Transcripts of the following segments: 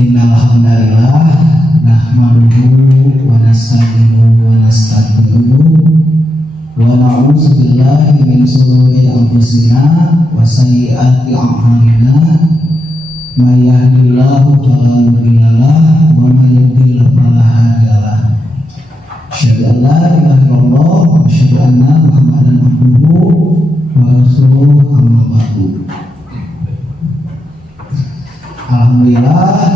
Innal hamdalillah nahmaduhu wa nasta'inuhu wa nastaghfiruh wa na'udzu billahi min shururi anfusina wa sayyiati a'malina may yahdihillahu fala mudhillalah wa may yudhlil fala hadiyalah. Asyhadu an la ilaha illallah wa asyhadu anna Muhammadan abduhu wa rasuluh amma ba'du. Alhamdulillah,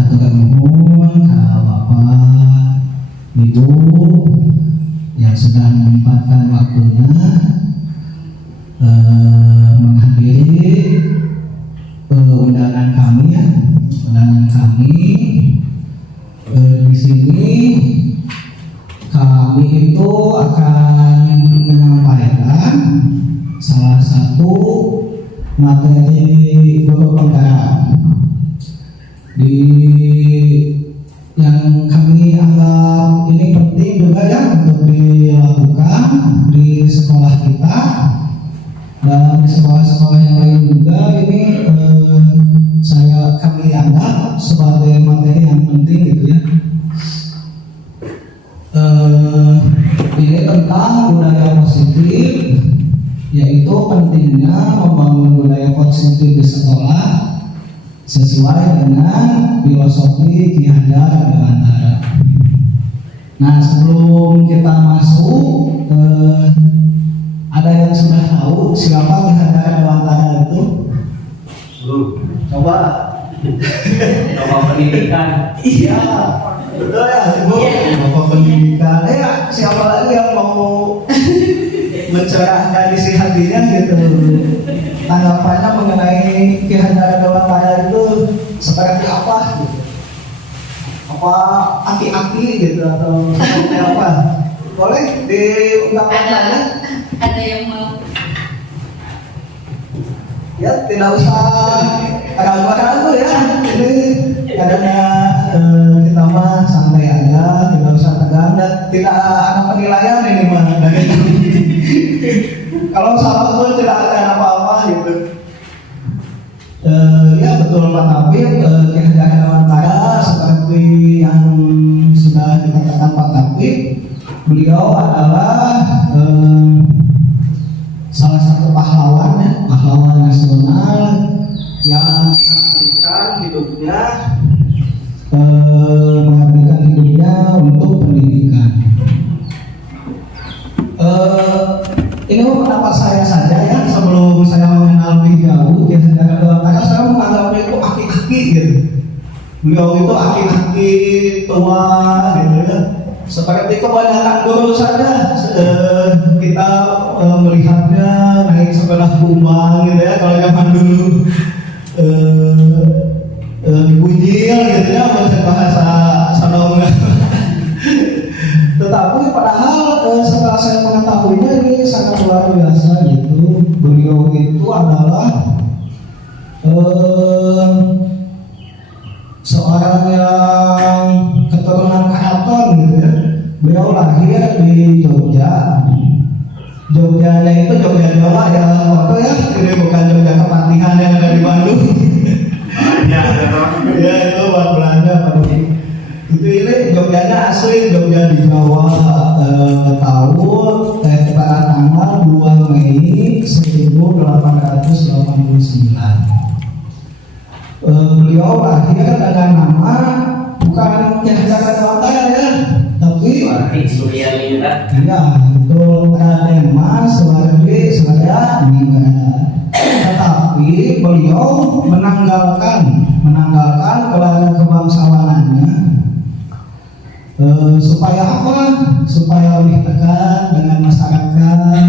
hatur nuhun ka Bapak Ibu yang sudah menyempatkan waktunya menghadiri undangan kami ya. Undangan kami di sini kami itu akan menyampaikan salah satu materi guru penggarap di yang kami anggap ini penting juga ya untuk dilakukan di sekolah kita dan di sekolah-sekolah yang lain juga. Ini kami anggap sebagai materi yang penting gitu ya. Ini tentang budaya positif, yaitu pentingnya membangun budaya positif di sekolah sesuai dengan filosofi Ki Hajar Dewantara. Nah, sebelum kita masuk, ada yang sudah tahu siapa Ki Hajar Dewantara itu? Coba pendidikan. Iya, betul ya, Ibu. Bapak pendidikan. Siapa lagi yang mau mencerahkan isi hatinya gitu? Tanggapannya mengenai Ki Hajar Dewantara itu seperti apa gitu? Apa aki-aki gitu atau seperti apa? Boleh diungkapkan aja? Ada yang mau? Ya, tidak usah ragu-ragu ya. Ini karena kita mah santai aja, tidak usah tegang dan tidak ada penilaian ini mah. Kalau salah pun tidak ada apa-apa gitu. Ya betul Pak Tabib, Ki Hajar Dewantara seperti yang sudah dikatakan Pak Tabib, beliau adalah salah satu pahlawan ya, pahlawan nasional yang mengabdikan hidupnya untuk pendidikan. Ini pendapat saya saja ya, sebelum saya mengenal lebih jauh Ki Hajar Dewantara, saya menganggapnya itu aki-aki gitu. Beliau itu aki-aki tua gitu ya. Seperti kebanyakan guru saja kita melihatnya naik sebelah kumbang gitu ya, kalau zaman dulu bunyi gitu ya, bahasa Sunda. Tetapi padahal setelah saya mengetahuinya ini sangat luar biasa gitu. Beliau itu adalah seorang yang keturunan keraton gitu ya. Beliau lahir di Jogja. Jogjanya itu Jogja Jawa ya, waktu ya, jadi bukan Jogja Kepatihan yang ada di Bandung. Ya itu buat belanja Pak. Itu ini Jogjanya asli Jogja di Jawa, tahun pada tanggal 2 Mei 1889. Beliau lahir dengan nama bukan Ki Hajar Dewantara ya, tapi Suryani. iya betul, Raden Mas Suwardi Suryani. Tetapi beliau menanggalkan keluarga kebangsawanannya supaya apa? Supaya lebih dekat dengan masyarakat,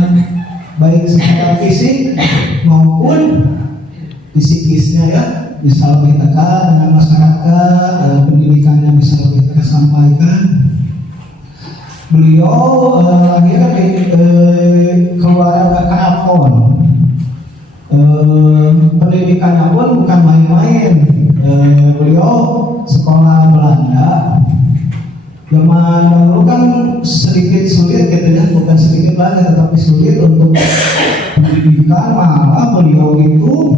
baik secara fisik maupun psikisnya ya, bisa lebih dekat dengan masyarakat, pendidikannya bisa lebih tersampaikan. Beliau lahir di keluarga keraton. Pendidikannya pun bukan main-main. Beliau sekolah Belanda. Zaman dahulu kan sedikit sulit gitu ya, bukan sedikit lagi tetapi sulit untuk pendidikan. Malah beliau itu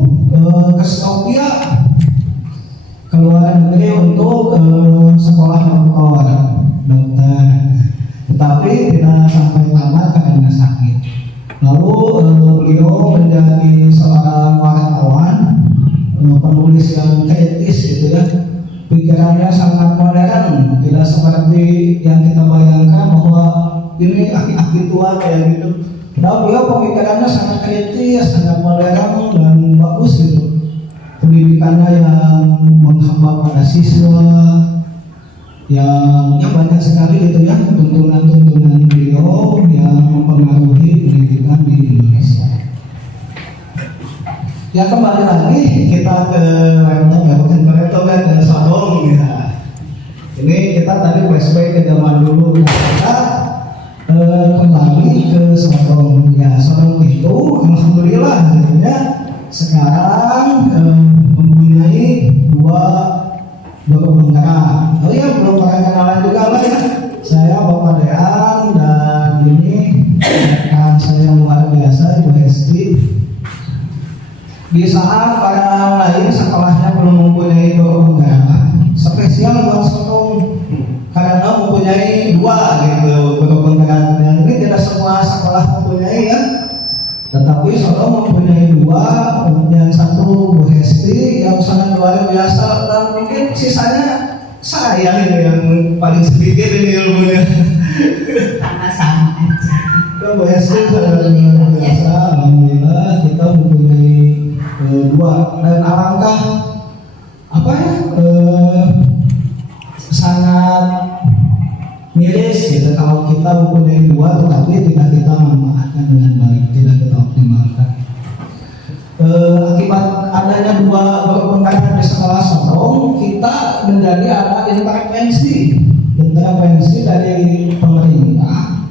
ke Skopje, ke luar negeri untuk sekolah dokter, tetapi tidak sampai tamat karena sakit. Lalu beliau menjadi seorang wartawan, penulis yang kritis gitu ya. Pikirannya sangat modern, tidak seperti yang kita bayangkan bahwa ini aki-aki tua kayak gitu. Nah, beliau pemikirannya sangat kritis, sangat modern dan bagus gitu. Pendidikannya yang menghamba pada siswa, yang banyak sekali gitu ya, tuntunan-tuntunan beliau yang mempengaruhi pendidikan di Indonesia. Ya kembali lagi kita ke laptop ya, bukan ke laptop ya, ke Sodom ya. Ini kita tadi flashback ke zaman dulu. Kita kembali ke Sodom. Ya Sodom itu alhamdulillah ya, sekarang mempunyai dua penggara. Oh iya, belum pernah kenalan juga lah ya. Saya Bapak Dean dan ini rekan saya luar biasa Ibu Hesti. Di saat para lain sekolahnya belum mempunyai dua penggara, spesial buat Sodom karena mempunyai dua gitu penggara. Dan ini tidak semua sekolah mempunyai ya, tetapi Sodom mempunyai dua, yang satu Bu Hesti yang sangat luar biasa, dan mungkin sisanya saya ini yang paling sedikit ini ilmunya. Sama-sama aja. Bu Hesti luar biasa, alhamdulillah kita mempunyai dua, dan alangkah apa ya, sangat miris gitu kalau kita mempunyai dua tetapi tidak kita manfaatkan dengan baik, tidak kita optimalkan. Akibat adanya dua penggara di sekolah Sodom, kita menjadi ada intervensi dari pemerintah.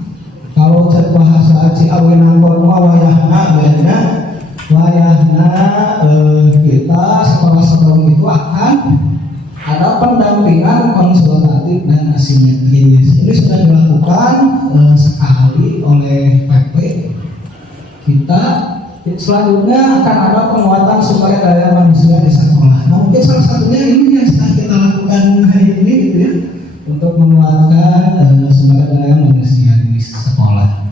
Kalau cek bahasa Ciawinan Korma wayahna kita sekolah Sodom itu akan ada pendampingan konsultatif dan asimetris. Ini sudah dilakukan sekali oleh PP kita. Selanjutnya akan ada penguatan sumber daya manusia di sekolah. Nah, mungkin salah satunya ini yang sedang kita lakukan hari ini gitu ya, untuk menguatkan sumber daya manusia di sekolah.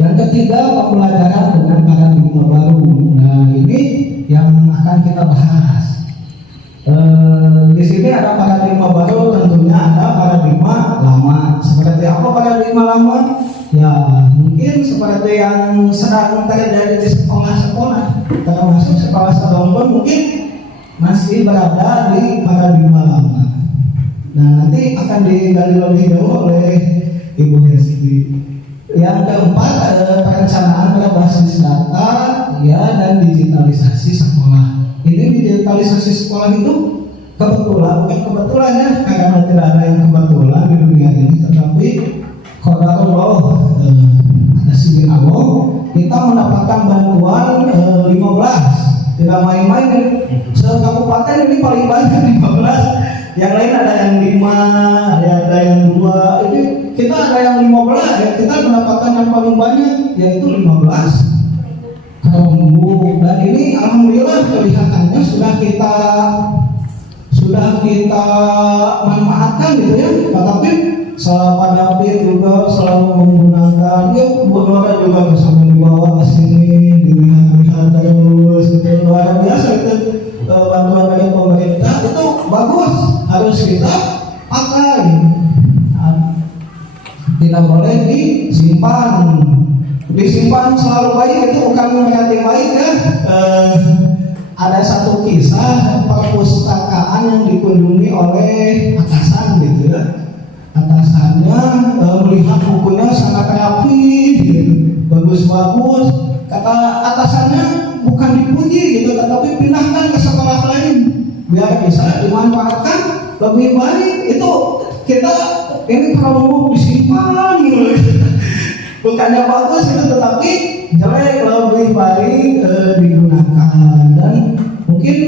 Yang ketiga, pembelajaran dengan paradigma baru. Nah, ini yang akan kita bahas. Di sini ada paradigma baru, tentunya ada paradigma lama. Seperti apa paradigma lama? Ya, mungkin seperti yang sedang terjadi di sekolah-sekolah, termasuk sekolah Sodom pun mungkin masih berada di paradigma lama. Nah, nanti akan digali lebih jauh oleh Ibu Hesti. Yang keempat, perencanaan berbasis data ya, dan digitalisasi sekolah. Ini digitalisasi sekolah itu bukan kebetulan ya, karena tidak ada yang kebetulan di dunia ini, tetapi qadarullah, ada sini Allah, kita mendapatkan bantuan 15, tidak main-main. Sekabupaten ini paling banyak 15, yang lain ada yang 5, ada yang 2, ini kita ada yang 15 ya, kita mendapatkan yang paling banyak yaitu 15 kelompok. Dan ini alhamdulillah kelihatannya sudah kita manfaatkan gitu ya. Tetapi selama David juga selalu menggunakan ya, Bodora juga bersama dibawa ke sini, dilihat-lihat terus gitu. Luar biasa itu bantuan dari pemerintah itu bagus, harus kita pakai. Tidak boleh disimpan selalu baik, itu bukan berarti baik ya. Ada satu kisah perpustakaan yang dikunjungi oleh atasan gitu ya. Atasannya melihat bukunya sangat rapi, bagus-bagus. Kata atasannya, bukan dipuji gitu, tetapi pindahkan ke sekolah lain biar bisa dimanfaatkan lebih baik. Itu kita ini kalau disimpan gitu. Bukannya bagus itu, tetapi jelek lebih baik digunakan. Dan mungkin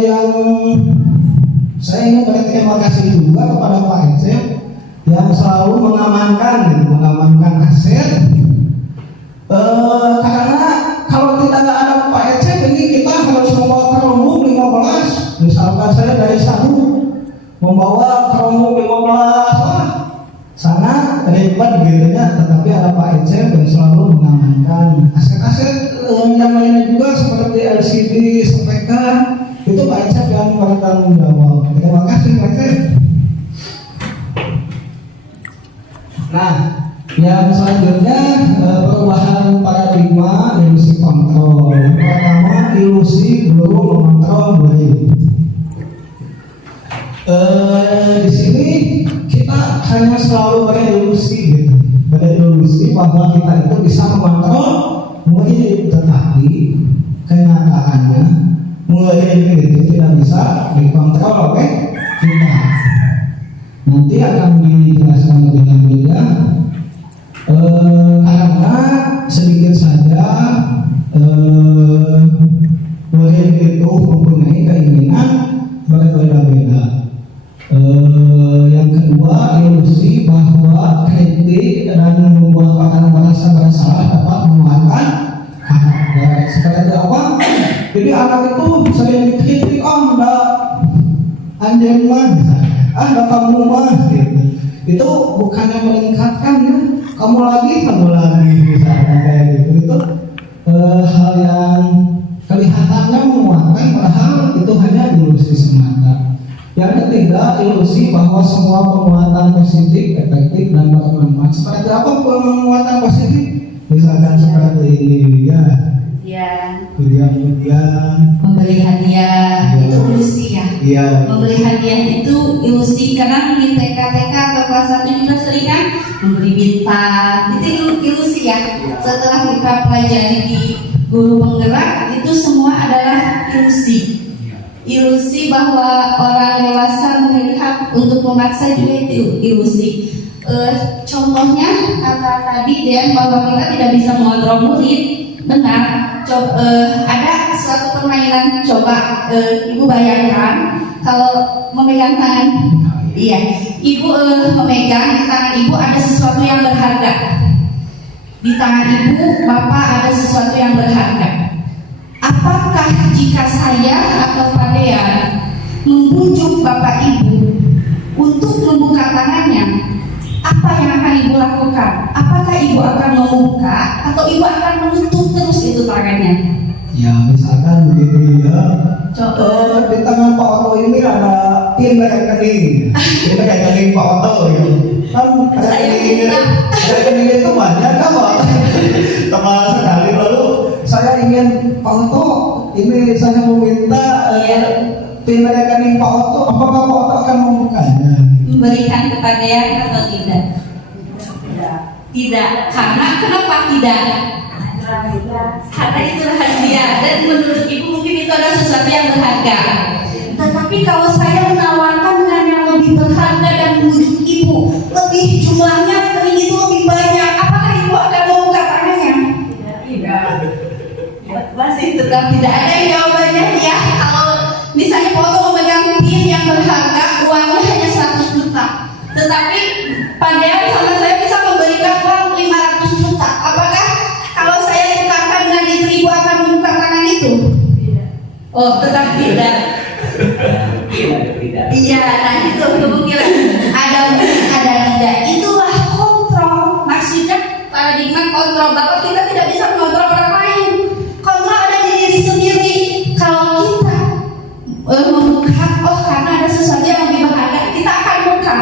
yang saya ingin berterima kasih juga kepada Pak Ecep yang selalu mengamankan aset. Karena kalau kita nggak ada Pak Ecep ini kita harus membawa kelompok 15. Misalkan saya dari membawa promo 15, wah, sangat ribet gitu ya. Tetapi ada Pak Ecep yang selalu mengamankan aset-aset yang lainnya juga seperti LCD, speaker, itu Pak Ecep yang bertanggung jawab. Terima kasih Pak Ecep. Nah, yang selanjutnya perubahan paradigma ilusi kontrol. Yang pertama, ilusi guru mengontrol murid. Di sini kita hanya selalu berilusi gitu, berilusi bahwa kita itu bisa mengontrol murid, tetapi kenyataannya murid itu tidak bisa dikontrol oleh kita. Nanti akan dijelaskan lebih lanjut ya. Karena sedikit saja murid itu mempunyai keinginan berbeda-beda. Yang kedua, ilusi bahwa kritik dan membuat orang merasa bersalah dapat menguatkan karakter. Seperti apa? Jadi anak itu sering dikritik, oh enggak anjing mah, enggak kamu mah, gitu. Itu bukannya meningkatkan ya, kamu lagi misalnya kayak gitu. Itu hal yang kelihatannya menguatkan, padahal itu hanya ilusi semata. Yang ketiga, ilusi bahwa semua penguatan positif efektif dan bermanfaat. Seperti apa penguatan positif? Misalkan seperti ini ya. Kemudian memberi hadiah itu ilusi ya. Iya. Memberi hadiah itu ilusi, karena di TK atau kelas 1 juga sering kan memberi bintang. Itu ilusi ya. Setelah kita pelajari di guru penggerak, itu semua adalah ilusi. Ilusi bahwa orang dewasa memiliki hak untuk memaksa juga itu ilusi. Contohnya kata tadi Dian bahwa kita tidak bisa mengontrol murid. Benar. Ada suatu permainan, coba ibu bayangkan kalau memegang tangan, iya, ibu memegang di tangan ibu ada sesuatu yang berharga. Di tangan ibu, bapak ada sesuatu yang berharga. Apakah jika saya atau Pak Dean membujuk bapak ibu untuk membuka tangannya, apa yang akan ibu lakukan? Apakah ibu akan membuka atau ibu akan menutup terus itu tangannya? Ya misalkan begitu ya. Di tangan Pak Oto ini ada pin rekening, pin rekening Pak Oto gitu. Kan rekening itu banyak kan Pak? Teman sekali lalu saya ingin Pak Oto ini saya meminta pin rekening Pak Oto, apakah Pak Oto akan membukanya? Memberikan kepada yang atau tidak? Tidak. Karena kenapa tidak? Karena itu rahasia dan menurut ibu mungkin itu adalah sesuatu yang berharga. Tetapi kalau saya menawarkan dengan yang lebih berharga dan menunjuk ibu, lebih jumlahnya dari itu lebih banyak, apakah ibu akan membuka tangannya? Tidak. Masih tetap tidak ada yang jawabannya ya. Kalau misalnya foto memegang pin yang berharga, uangnya hanya 100 juta, tetapi padahal sama saya bisa memberikan uang 500 juta. Apakah kalau saya tukarkan dengan itu ibu akan membuka tangan itu? Tidak. Oh, tetap tidak. Tidak. Iya, nah itu kemungkinan ada mungkin ada tidak. Itulah kontrol. Maksudnya paradigma kontrol bahwa kita tidak bisa mengontrol orang lain. Kontrol ada di diri sendiri. Kalau kita membuka, oh karena ada sesuatu yang lebih berharga, kita akan buka.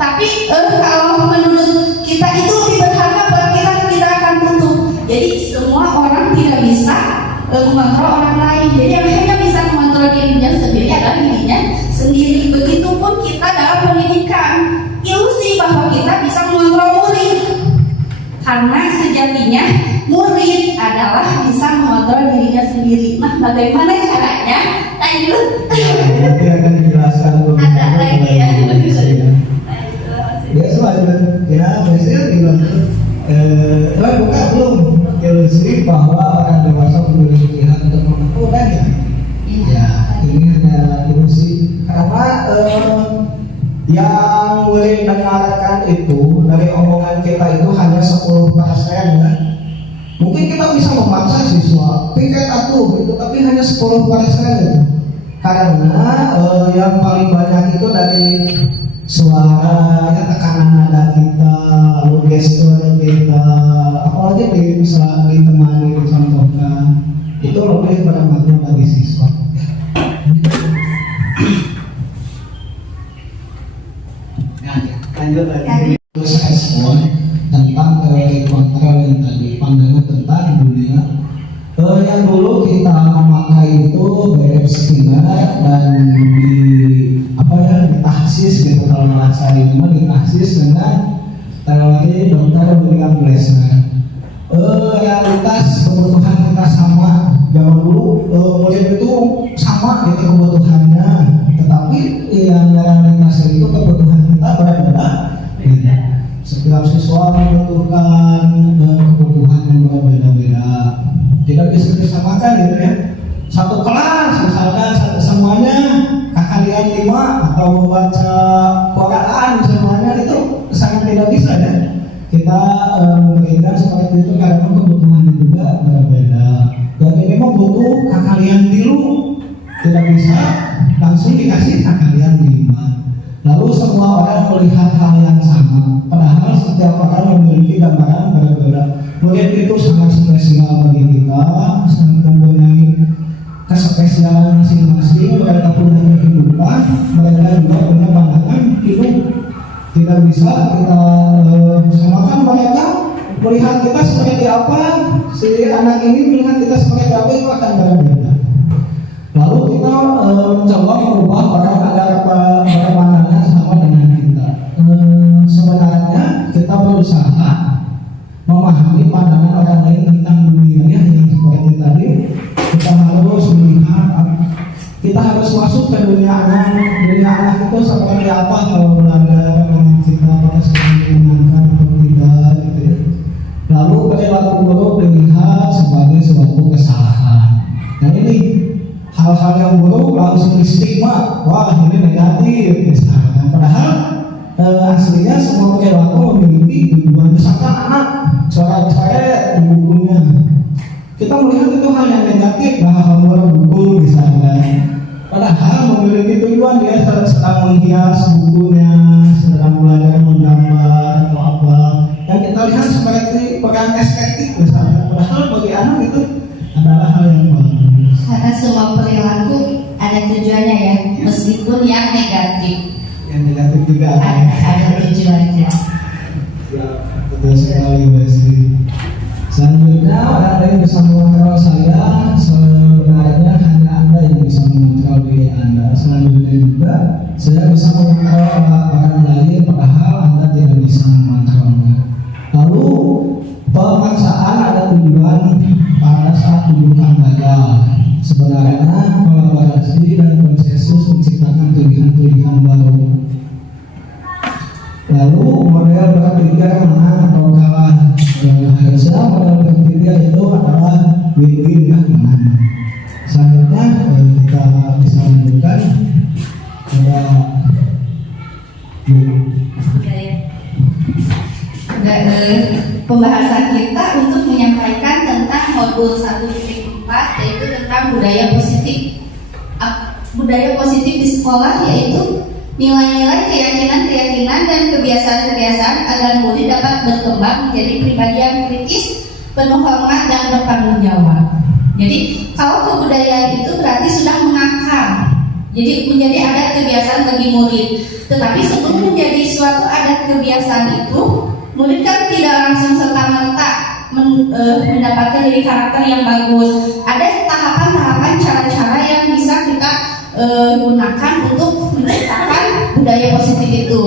Tapi kalau menurut kita itu lebih berharga buat kita akan tutup. Jadi semua orang tidak bisa mengontrol orang lain. Jadi yang hanya bisa mengontrol dirinya sendiri adalah dirinya sendiri. Begitupun kita dalam pendidikan, ilusi bahwa kita bisa mengontrol murid. Karena sejatinya murid adalah bisa mengontrol dirinya sendiri. Nah, bagaimana caranya? Lanjut. Nanti akan dijelaskan Ada lagi ya. Ya selanjutnya kita berhasil dilanjut. Buka belum ilusi bahwa orang dewasa memiliki hak untuk menentukan ya. Ya ini hanya ilusi karena yang boleh dengarkan itu dari omongan kita itu hanya 10% ya. Mungkin kita bisa memaksa siswa piket atuh itu, tapi hanya 10% ya. karena yang paling banyak itu dari suara, ya, tekanan nada kita, lalu gestur kita, apalagi bisa ditemani, dicontohkan, itu lebih bermakna bagi siswa. Lanjut lagi. Terus respon tentang teori kontrol yang tadi, pandangan tentang dunia. Yang dulu kita memakai itu BF Skinner dan ditahsis gitu, kalau merasa ini mah ditahsis dengan teori Dr. William Glasser. Realitas kebutuhan kita sama. Zaman dulu murid itu sama gitu kebutuhannya, tetapi yang realitas itu kebutuhan kita berbeda. Setiap siswa membutuhkan kebutuhan yang berbeda-beda, tidak bisa disamakan gitu ya. Satu kelas misalkan semuanya kalian 5 atau membaca Quran semuanya, itu sangat tidak bisa ya. Kita memberikan seperti itu karena kebutuhannya juga berbeda. Jadi memang butuh kalian dulu, tidak bisa langsung dikasih kalian 5. Lalu semua orang melihat hal yang sama, padahal setiap orang memiliki gambaran berbeda. Mungkin itu sangat spesial bagi kita, sangat mempunyai kespesialan masing-masing. Mereka punya kehidupan, mereka juga punya pandangan hidup. Tidak bisa kita samakan mereka melihat kita seperti apa, si anak ini melihat kita seperti apa, itu akan berbeda. Lalu kita mencoba merubah orang agar berpandangan sama dengan kita. Sebenarnya kita berusaha memahami pandangan orang lain tentang dunia yang seperti tadi. Kita harus melihat, kita harus masuk ke dunia anak itu seperti apa, kalau belajar dengan kita apakah sedang menyenangkan atau tidak gitu ya. Lalu perilaku buruk dilihat sebagai suatu kesalahan. Nah ini hal-hal yang buruk langsung distigma, wah ini negatif misalnya. Padahal aslinya semua perilaku memiliki tujuan. Misalkan anak coret-coret di bukunya, kita melihat itu hal yang negatif, hal buku misalnya. Padahal memiliki tujuan, dia sedang menghias bukunya, sedang belajar menggambar atau apa. Yang kita lihat seperti peran estetik misalnya. Padahal bagi anak itu adalah hal yang bagus. Karena semua perilaku ada tujuannya ya, meskipun yang negatif. Yang negatif juga ada tujuannya. Ya, betul sekali Wesley. Selanjutnya orang lain bisa mengontrol saya, sebenarnya hanya Anda yang bisa mengontrol diri Anda. Selanjutnya juga saya bisa mengontrol orang lain, padahal Anda tidak bisa mengontrolnya. Lalu pemaksaan ada tujuan pada saat tujuan gagal. Sebenarnya kolaborasi dan konsensus menciptakan pilihan-pilihan baru. Lalu model berpikir menang atau kalah. Harusnya model berpikir itu adalah win-win, ya, menang. Selanjutnya kita bisa menunjukkan pembahasan kita untuk menyampaikan tentang modul 1.4, yaitu tentang budaya positif. Budaya positif di sekolah yaitu nilai-nilai, keyakinan-keyakinan, dan kebiasaan-kebiasaan agar murid dapat berkembang menjadi pribadi yang kritis, penuh hormat, dan bertanggung jawab. Jadi kalau kebudayaan itu berarti sudah mengakar, jadi menjadi adat kebiasaan bagi murid. Tetapi sebelum menjadi suatu adat kebiasaan itu, murid kan tidak langsung serta-merta mendapatkan jadi karakter yang bagus. Ada tahapan-tahapan, cara-cara yang bisa kita gunakan untuk menciptakan budaya positif itu,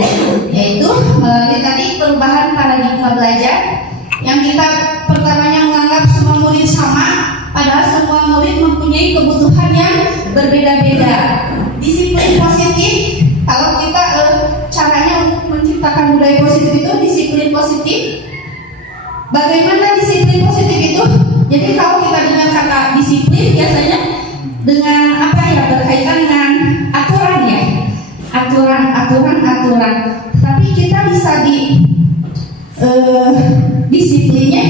yaitu melalui tadi perubahan paradigma belajar yang kita pertamanya menganggap semua murid sama, padahal semua murid mempunyai kebutuhan yang berbeda-beda. Disiplin positif, kalau kita caranya untuk menciptakan budaya positif itu disiplin positif. Bagaimana disiplin positif itu? Jadi kalau kita dengar kata disiplin biasanya dengan apa ya, berkaitan dengan aturan ya, aturan. Tapi kita bisa disiplinnya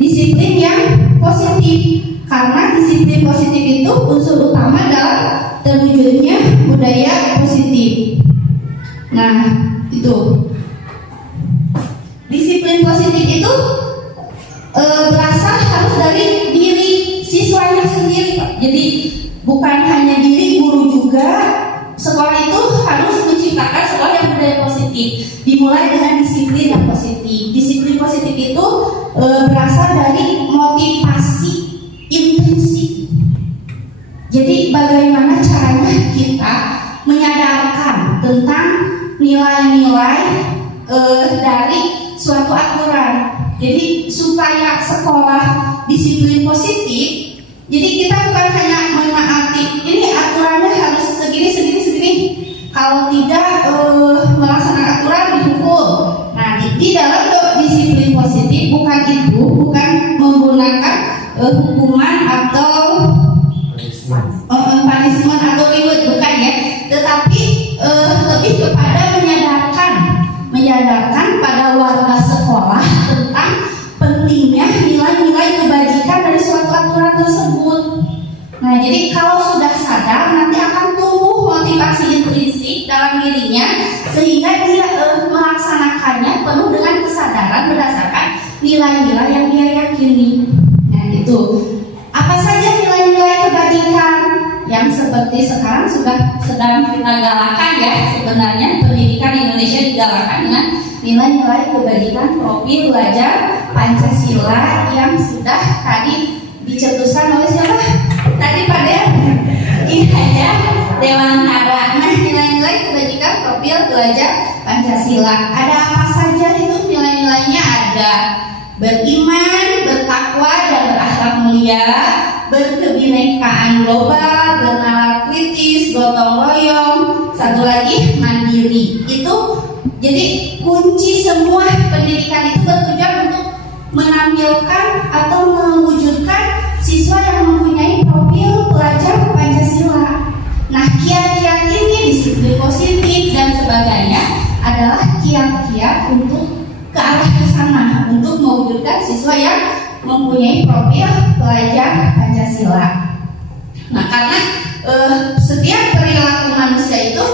disiplin yang positif, karena disiplin positif itu unsur utama adalah terwujudnya budaya positif. Nah, itu disiplin positif itu berasal harus dari diri siswanya sendiri, Pak. Jadi bukan hanya diri guru juga, sekolah itu harus menciptakan sekolah yang budaya positif. Dimulai dengan disiplin yang positif. Disiplin positif itu berasal dari motivasi intrinsik. Jadi bagaimana caranya kita menyadarkan tentang nilai-nilai dari suatu aturan. Jadi supaya sekolah disiplin positif, jadi kita bukan hanya menaati ini aturannya harus segini. Kalau tidak melaksanakan aturan dipukul. Nah, di dalam disiplin positif bukan menggunakan hukuman atau punishment atau reward, bukan ya, tetapi lebih kepada menyadarkan pada warga sekolah tentang pentingnya nilai-nilai kebajikan dari suatu aturan tersebut. Nah, jadi kalau sudah sadar, nanti akan tumbuh motivasi intrinsik dalam dirinya sehingga dia melaksanakannya penuh dengan kesadaran berdasarkan nilai-nilai yang dia yakini. Nah, itu apa saja nilai-nilai kebajikan yang seperti sekarang sedang kita galakan ya. Sebenarnya pendidikan Indonesia digalakkan dengan nilai-nilai kebajikan profil belajar Pancasila yang sudah tadi dicetuskan oleh siapa? Tadi Pak Iya, Dewan Hara. Nah, nilai-nilai kebajikan profil belajar Pancasila. Ada apa saja itu nilai-nilainya? Ada beriman, bertakwa dan berakhlak mulia, berkebinekaan global, bernalar kritis, gotong royong, satu lagi mandiri. Itu jadi kunci semua pendidikan itu bertujuan untuk menampilkan atau mewujudkan siswa yang mempunyai profil pelajar Pancasila. Nah, kiat-kiat ini disiplin positif dan sebagainya adalah kiat-kiat untuk ke arah ke sana, untuk mewujudkan siswa yang mempunyai profil pelajar Pancasila. Nah, karena setiap perilaku manusia itu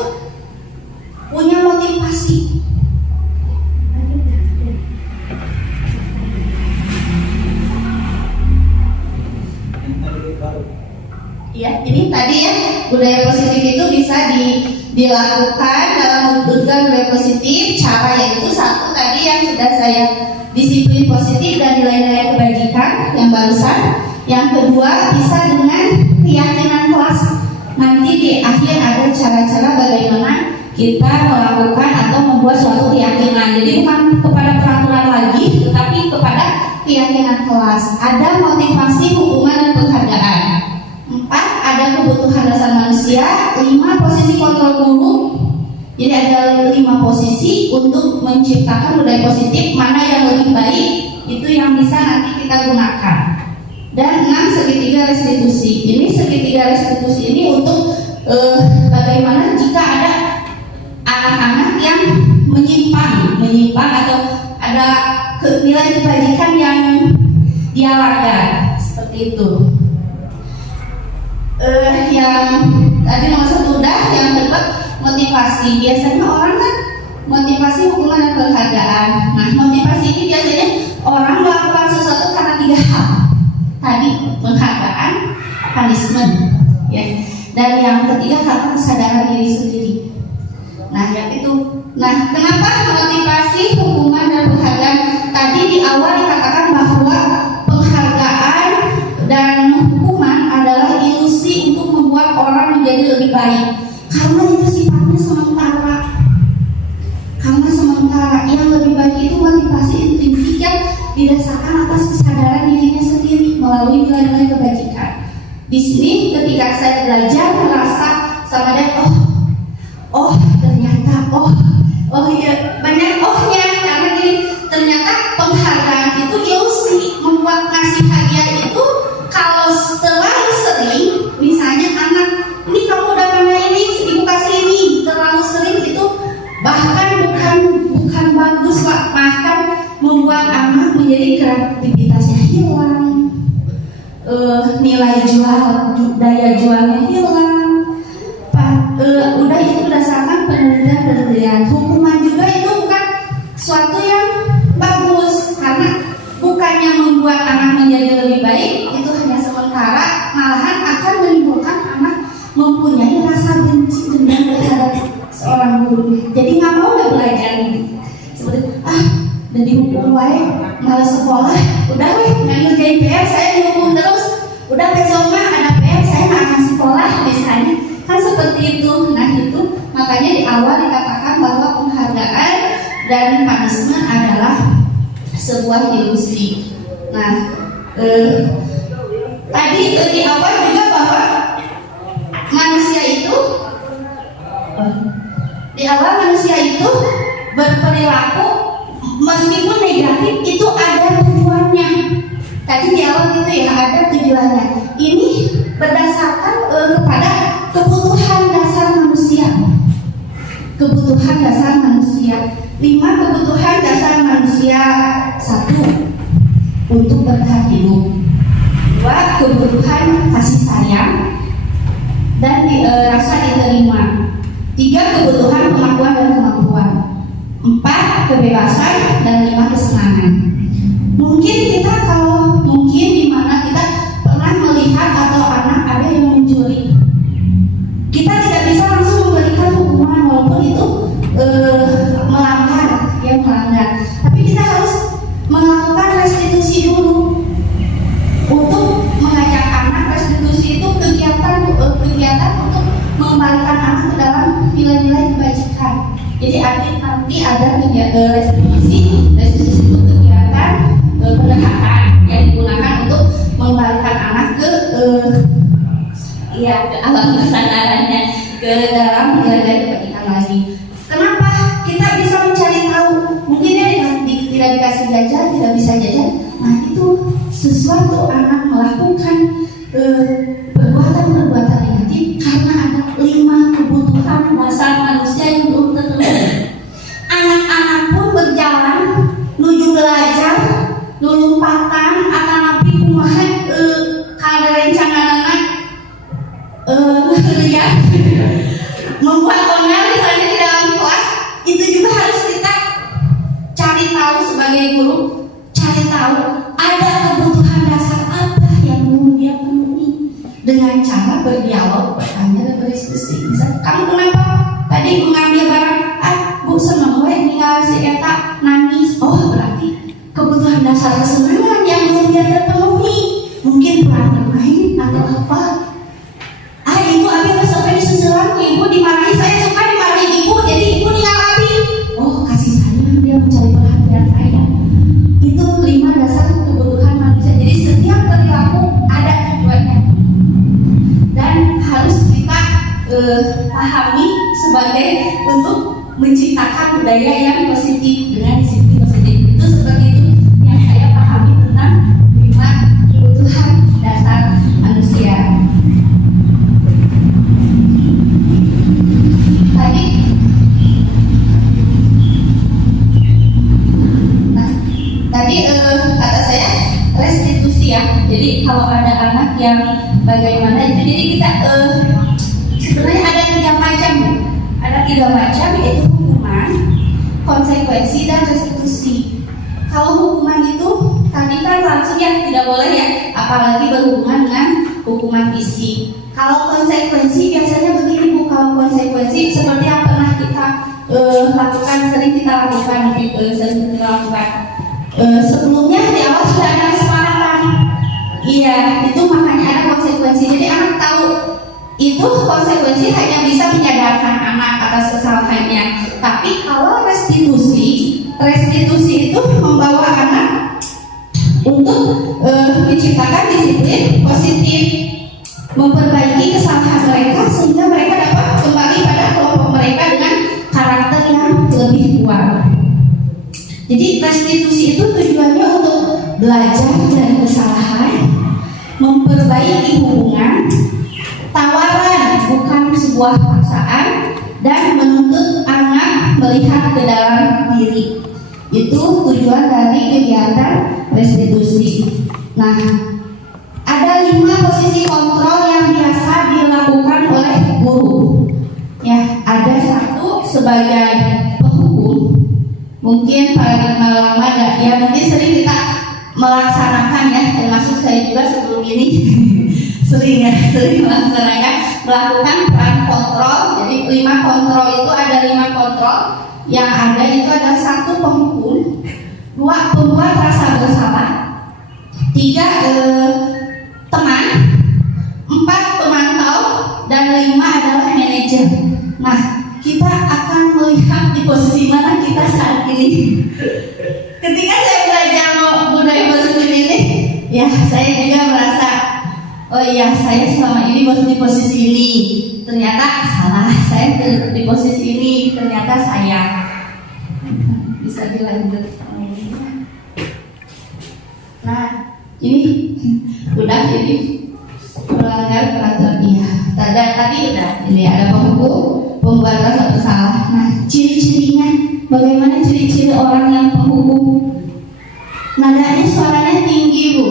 punya motivasi. Ya, ini tadi ya, budaya positif itu bisa dilakukan dalam mewujudkan budaya positif. Cara yaitu satu tadi yang sudah saya disiplin positif dan nilai-nilai kebajikan yang barusan. Yang kedua bisa dengan keyakinan kelas. Nanti di akhir ada cara-cara bagaimana kita melakukan atau membuat suatu keyakinan. Jadi bukan kepada peraturan lagi, tetapi kepada keyakinan kelas. Ada motivasi, hukuman dan penghargaan. 4. Ada kebutuhan dasar manusia. 5. Posisi kontrol guru. Jadi ada 5 posisi untuk menciptakan budaya positif. Mana yang lebih baik itu yang bisa nanti kita gunakan. Dan 6. Segitiga restitusi. Ini segitiga restitusi ini untuk bagaimana jika ada anak-anak yang menyimpang atau ada nilai kebajikan yang dia langgar seperti itu. Yang tadi nomor 1 udah, yang kedua motivasi. Biasanya orang kan motivasi, hukuman dan penghargaan. Nah, motivasi ini biasanya orang melakukan sesuatu karena 3 hal. Tadi penghargaan, punishment, ya. Dan yang ketiga karena kesadaran diri sendiri. Nah, yang itu. Nah, kenapa motivasi, hukuman dan penghargaan? Tadi di awal dikatakan bahwa penghargaan dan hukuman adalah ilusi untuk membuat orang menjadi lebih baik. Karena itu sifatnya sementara. Yang lebih baik itu motivasi intrinsik yang didasarkan atas kesadaran dirinya sendiri melalui nilai-nilai kebajikan. Di sini ketika saya belajar merasa sama dia, ternyata iya, banyak ohnya, karena gini, ternyata penghargaan itu ilusi. Membuat ngasih hadiah itu kalau terlalu sering, misalnya anak, ini kamu udah pandai ini, ibu kasih ini, terlalu sering itu bahkan bukan bagus Pak, bahkan membuat anak menjadi kreativitasnya hilang, nilai jual, daya jualnya hilang. udah itu berdasarkan penelitian. Hukuman juga itu bukan suatu yang bagus, karena bukannya membuat anak menjadi lebih baik, itu hanya sementara, malahan akan menimbulkan anak mempunyai rasa benci dendam terhadap seorang guru. Jadi nggak mau udah belajar seperti udah dihukum wae, malas sekolah, udah weh nggak ngerjain PR, saya dihukum terus, udah besoknya ada PR saya nggak akan sekolah misalnya, kan seperti itu. Nah itu makanya di awal dikatakan bahwa penghargaan dan punishment adalah sebuah ilusi. Nah tadi di awal juga bahwa manusia itu berperilaku meskipun negatif itu ada tujuannya. Tadi di awal gitu ya, ada tujuannya. Ini berdasarkan kepada kebutuhan dasar manusia. Kebutuhan dasar manusia. 5 kebutuhan dasar manusia. 1. Untuk bertahan hidup. 2. Kebutuhan kasih sayang dan rasa diterima. 3. Kebutuhan pengakuan dan kemampuan. 4. Kebebasan dan 5. Kesenangan. Mungkin kita di mana kita pernah melihat atau anak ada yang mencuri, kita tidak bisa langsung memberikan hukuman walaupun itu melanggar, tapi kita harus melakukan restitusi dulu untuk mengajak anak. Restitusi itu kegiatan untuk mengembalikan anak ke dalam nilai-nilai kebajikan. Jadi nanti ada restitusi itu kegiatan pendekatan yang digunakan untuk mengembalikan anak ke alam kesadarannya, ke dalam nilai-nilai kebajikan lagi. Kenapa kita bisa mencari tahu? Mungkin dia tidak dikasih jajan, tidak bisa jajan. Nah itu sesuatu anak melakukan perbuatan negatif karena ada 5 kebutuhan dasar manusia yang belum terpenuhi. Anak-anak pun berjalan menuju belajar, lompatan akan api kumaha kada rencanana lihat membuat onar misalnya di dalam kelas, itu juga harus kita cari tahu sebagai guru, cari tahu ada kebutuhan dasar apa yang belum dia penuhi dengan cara berdialog, bertanya dan berdiskusi. Misal, kamu kenapa tadi mengambil barang? Bu seneng gue tinggal si eta nangis. Oh berarti kebutuhan dasar kesenangan yang belum dia terpenuhi, mungkin kurang bermain atau apa. Ibu abi sampai disusulan ke ibu, dimarahi, saya suka dimarahi ibu, jadi ibu tinggal abi. Oh kasih sayang, dia mencari perhatian saya. Itu 5 dasar kebutuhan manusia. Jadi setiap perilaku ada tujuannya dan harus kita pahami sebagai untuk menciptakan budaya yang positif dengan disiplin positif. Itu seperti itu yang saya pahami tentang 5 kebutuhan dasar manusia. Tadi kata saya restitusi ya. Jadi kalau ada anak yang bagaimana itu, jadi kita sebenarnya ada 3 macam ya. Ada 3 macam, yaitu hukuman, konsekuensi, dan restitusi. Kalau hukuman itu tadi kan langsung ya tidak boleh ya, apalagi berhubungan dengan hukuman fisik. Kalau konsekuensi biasanya begini Bu, kalau konsekuensi seperti yang pernah kita lakukan, sering kita lakukan. Sebelumnya di awal sudah ada kesepakatan. Iya, itu makanya ada konsekuensi. Jadi anak tahu itu konsekuensi hanya bisa menyadarkan anak atas kesalahannya. Tapi kalau restitusi itu membawa anak untuk menciptakan disiplin positif, memperbaiki kesalahan mereka sehingga mereka dapat kembali pada kelompok mereka dengan karakter yang lebih kuat. Jadi restitusi itu tujuannya untuk belajar dari kesalahan, memperbaiki hubungan, tawaran bukan sebuah paksaan, dan menuntut anak melihat ke dalam diri. Itu tujuan dari kegiatan restitusi. Nah, ada 5 posisi kontrol yang biasa dilakukan oleh guru. sering melaksanakan melakukan peran kontrol. Jadi 5 kontrol itu ada 5 kontrol. Yang ada itu ada 1 penghukum, 2 pembuat rasa bersalah, 3 teman, 4 pemantau, dan 5 adalah manajer. Nah, kita akan melihat di posisi mana kita saat ini. Ketika saya belajar budaya positif ini, ya saya juga merasa, oh iya saya selama ini di posisi ini, ternyata salah. Saya di posisi ini, ternyata saya. Bisa dilanjut. Nah, ini udah ini melanggar peraturan dia. Tadi udah ini ada penghukum, pembuat rasa bersalah. Nah, ciri-cirinya bagaimana ciri-ciri orang yang penghukum? Nadanya suaranya tinggi, Bu.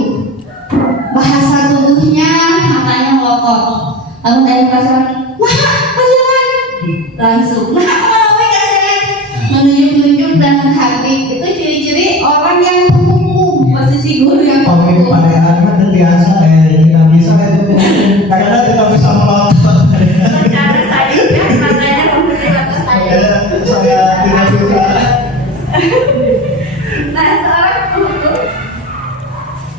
Bahasa tubuhnya matanya melotot. Lalu dari pasangan, nah, pasangan langsung, nah, menunjuk-nunjuk dan menghardik. Itu ciri-ciri orang yang penghukum, posisi guru yang penghukum. Padahal kan terbiasa tidak bisa itu kadang tidak bisa melotot. Secara saya kan matanya memberi mata saya. Saya tidak bisa. Nah, seorang penghukum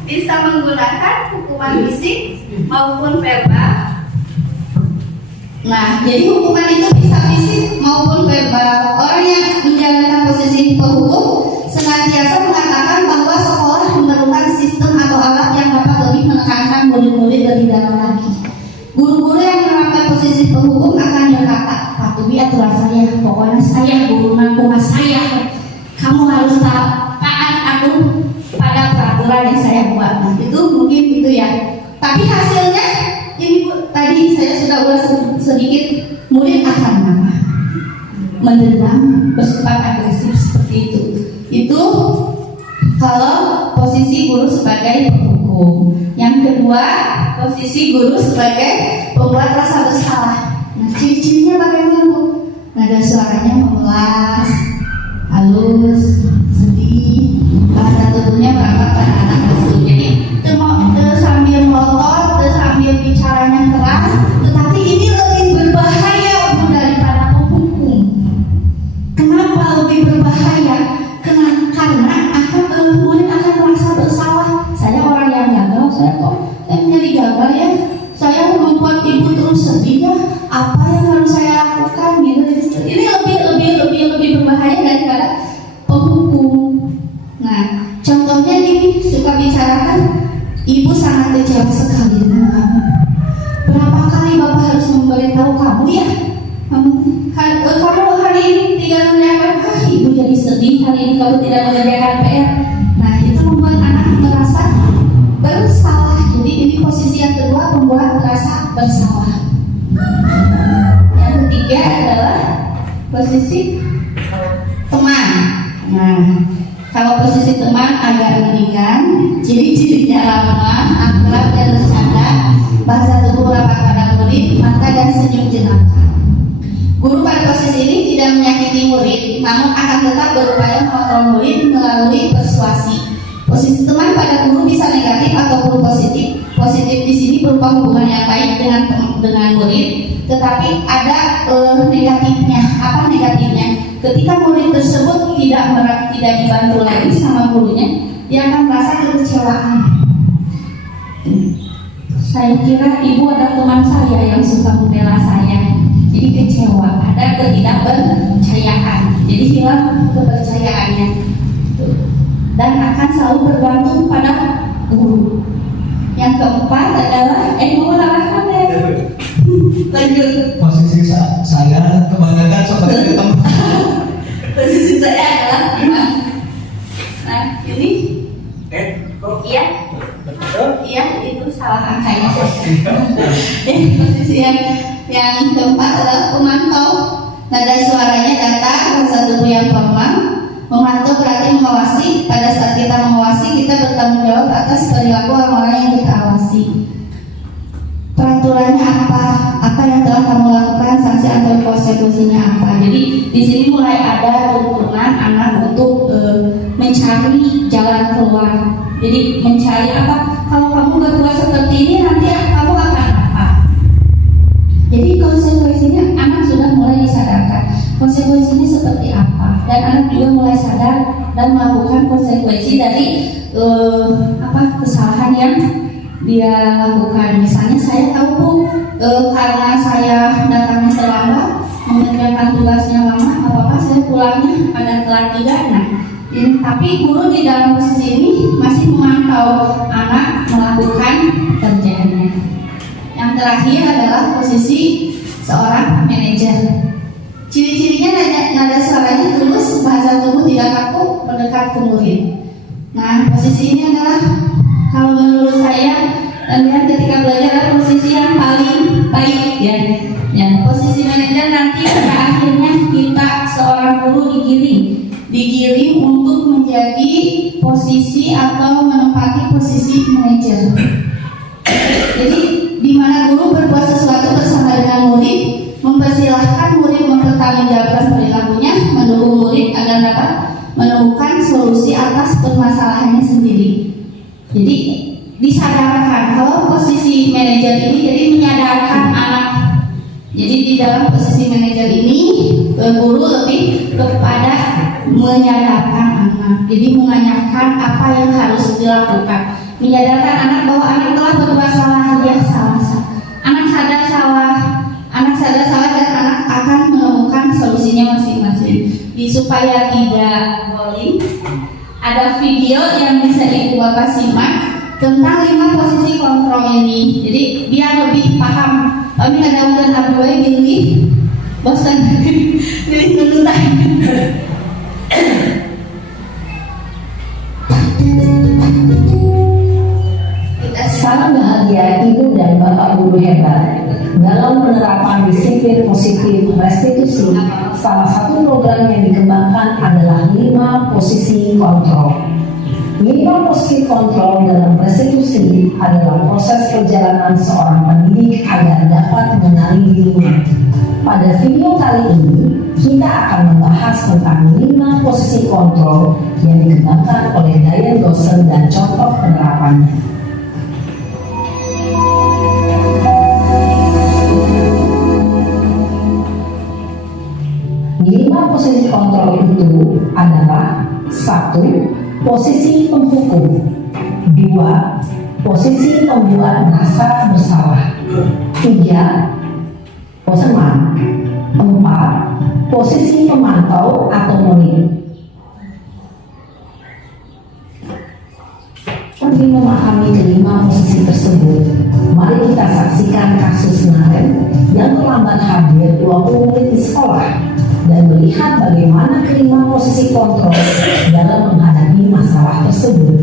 bisa menggunakan hukuman fisik maupun verbal. Nah, jadi hukuman itu bisa fisik maupun verbal. Orang yang menjalankan posisi penghukum senantiasa mengatakan bahwa sekolah memerlukan sistem atau alat yang dapat lebih menekankan murid-murid lebih dalam lagi. Guru-guru yang menerapkan posisi penghukum akan berkata, patuhi aturan saya, pokoknya saya guru mas saya. Kamu harus taat aku pada peraturan yang saya buat. Nah, itu mungkin itu ya. Tapi hasilnya ini Bu, tadi saya sudah ulas sedikit, murid akan marah, mendendam, bersifat agresif seperti itu. Itu kalau posisi guru sebagai penghukum. Yang kedua, posisi guru sebagai pembuat rasa bersalah. Nah, ciri-cirinya bagaimana, Bu? Nada suaranya memelas, halus, sedih, bahasa tubuhnya merambat pada anak asuh. Jadi sambil melotot, sambil bicaranya keras, tetapi ini lebih berbahaya, Bu, daripada penghukum. Kenapa lebih berbahaya? Karena murid akan merasa bersalah. Saya orang yang gagal, saya menjadi gagal ya. Saya membuat ibu terus sedih ya. Apa yang harus saya lakukan gitu? Ini lebih berbahaya daripada penghukum. Nah, contohnya nih suka bicarakan, ibu sangat kecewa sekali dengan kamu. Berapa kali bapak harus memberitahu kamu ya? Kamu hari ini tidak mengerjakan, ibu jadi sedih hari ini kalau tidak mengerjakan PR. Nah, itu membuat anak merasa bersalah. Jadi ini posisi yang kedua, membuat rasa bersalah. Yang ketiga adalah posisi teman. Nah, kalau posisi teman agak ringan, ciri-cirinya ramah, akrab dan bercanda, bahasa tubuh rapat pada murid, mata dan senyum jenaka. Guru pada posisi ini tidak menyakiti murid, namun akan tetap berupaya mengontrol murid melalui persuasi. Posisi teman pada guru bisa negatif ataupun positif. Positif di sini berupa hubungan yang baik dengan murid, tetapi ada negatifnya. Apa negatifnya? Ketika murid tersebut tidak dibantu lagi sama gurunya, dia akan merasa kekecewaan. Saya kira ibu ada teman saya yang suka membela saya, jadi kecewa, ada ketidakpercayaan, jadi hilang kepercayaannya, dan akan selalu bergantung pada guru. Yang keempat adalah mau mengarahkan ya. Lanjut. Posisi saya kebanyakan seperti itu. Posisi saya adalah teman. Nah, ini iya. Iya, itu salah angkanya. Posisi yang keempat adalah pemantau. Nada suaranya datar, bahasa tubuh yang formal. Memantau berarti mengawasi. Pada saat kita mengawasi, kita bertanggung jawab atas perilaku orang-orang yang kita awasi. Peraturannya apa yang telah kamu lakukan, sanksi atau konsekuensinya apa. Jadi di sini mulai ada tuntunan anak untuk mencari jalan keluar. Jadi mencari apa? kalau kamu berbuat seperti ini nanti kamu akan apa? Jadi konsekuensinya anak sudah mulai disadarkan konsekuensinya seperti apa, dan anak juga mulai sadar dan melakukan konsekuensi dari kesalahan yang dia lakukan. Misalnya saya tahu Bu, karena saya datangnya terlambat, mengerjakan tugasnya lama, apa-apa saya pulangnya pada telat juga. Nah, tapi guru di dalam posisi ini masih memantau anak melakukan kerjaannya. Yang terakhir adalah posisi seorang manajer. Ciri-cirinya nada suaranya tulus, bahasa tubuh tidak kaku, mendekat ke murid. Nah, posisi ini adalah kalau menurut saya dan lihat ketika belajar adalah posisi yang paling baik ya. Ya, posisi manajer nanti pada akhirnya kita seorang guru digiring untuk menjadi posisi atau menempati posisi manajer. Jadi di mana guru berbuat sesuatu bersama dengan murid, mempersilahkan murid mempertanggungjawabkan perilakunya, mendukung murid agar dapat menemukan solusi atas permasalahannya sendiri. Jadi disadarkan kalau posisi manajer ini jadi menyadarkan anak. Jadi di dalam posisi manajer ini guru lebih kepada menyadarkan anak. Jadi menanyakan apa yang harus dilakukan, menyadarkan anak bahwa anak telah berbuat salah, dia salah. Anak sadar salah dan anak akan menemukan solusinya masing-masing. Supaya tidak boring, ada video yang bisa ibu bapak simak tentang 5 posisi kontrol ini. Jadi biar lebih paham. Kami ada udah abdul gini, bosan jadi dulu lah. Salam bahagia ibu dan bapak guru hebat. Dalam penerapan disiplin positif restitusi, salah satu program yang dikembangkan adalah 5 posisi kontrol. 5 posisi kontrol dalam restitusi adalah proses perjalanan seorang pendidik agar dapat mengenali dirinya. Pada video kali ini, kita akan membahas tentang 5 posisi kontrol yang dikembangkan oleh Diane Dawson dan contoh penerapannya. 5 posisi kontrol itu adalah 1. Posisi penghukum, 2. Posisi pembuat merasa bersalah, 3. Teman, 4. Posisi pemantau atau monitor. Untuk memahami kelima posisi tersebut, mari kita saksikan kasus Naren yang terlambat hadir 20 menit di sekolah dan melihat bagaimana kelima posisi kontrol dalam menghadapi masalah tersebut.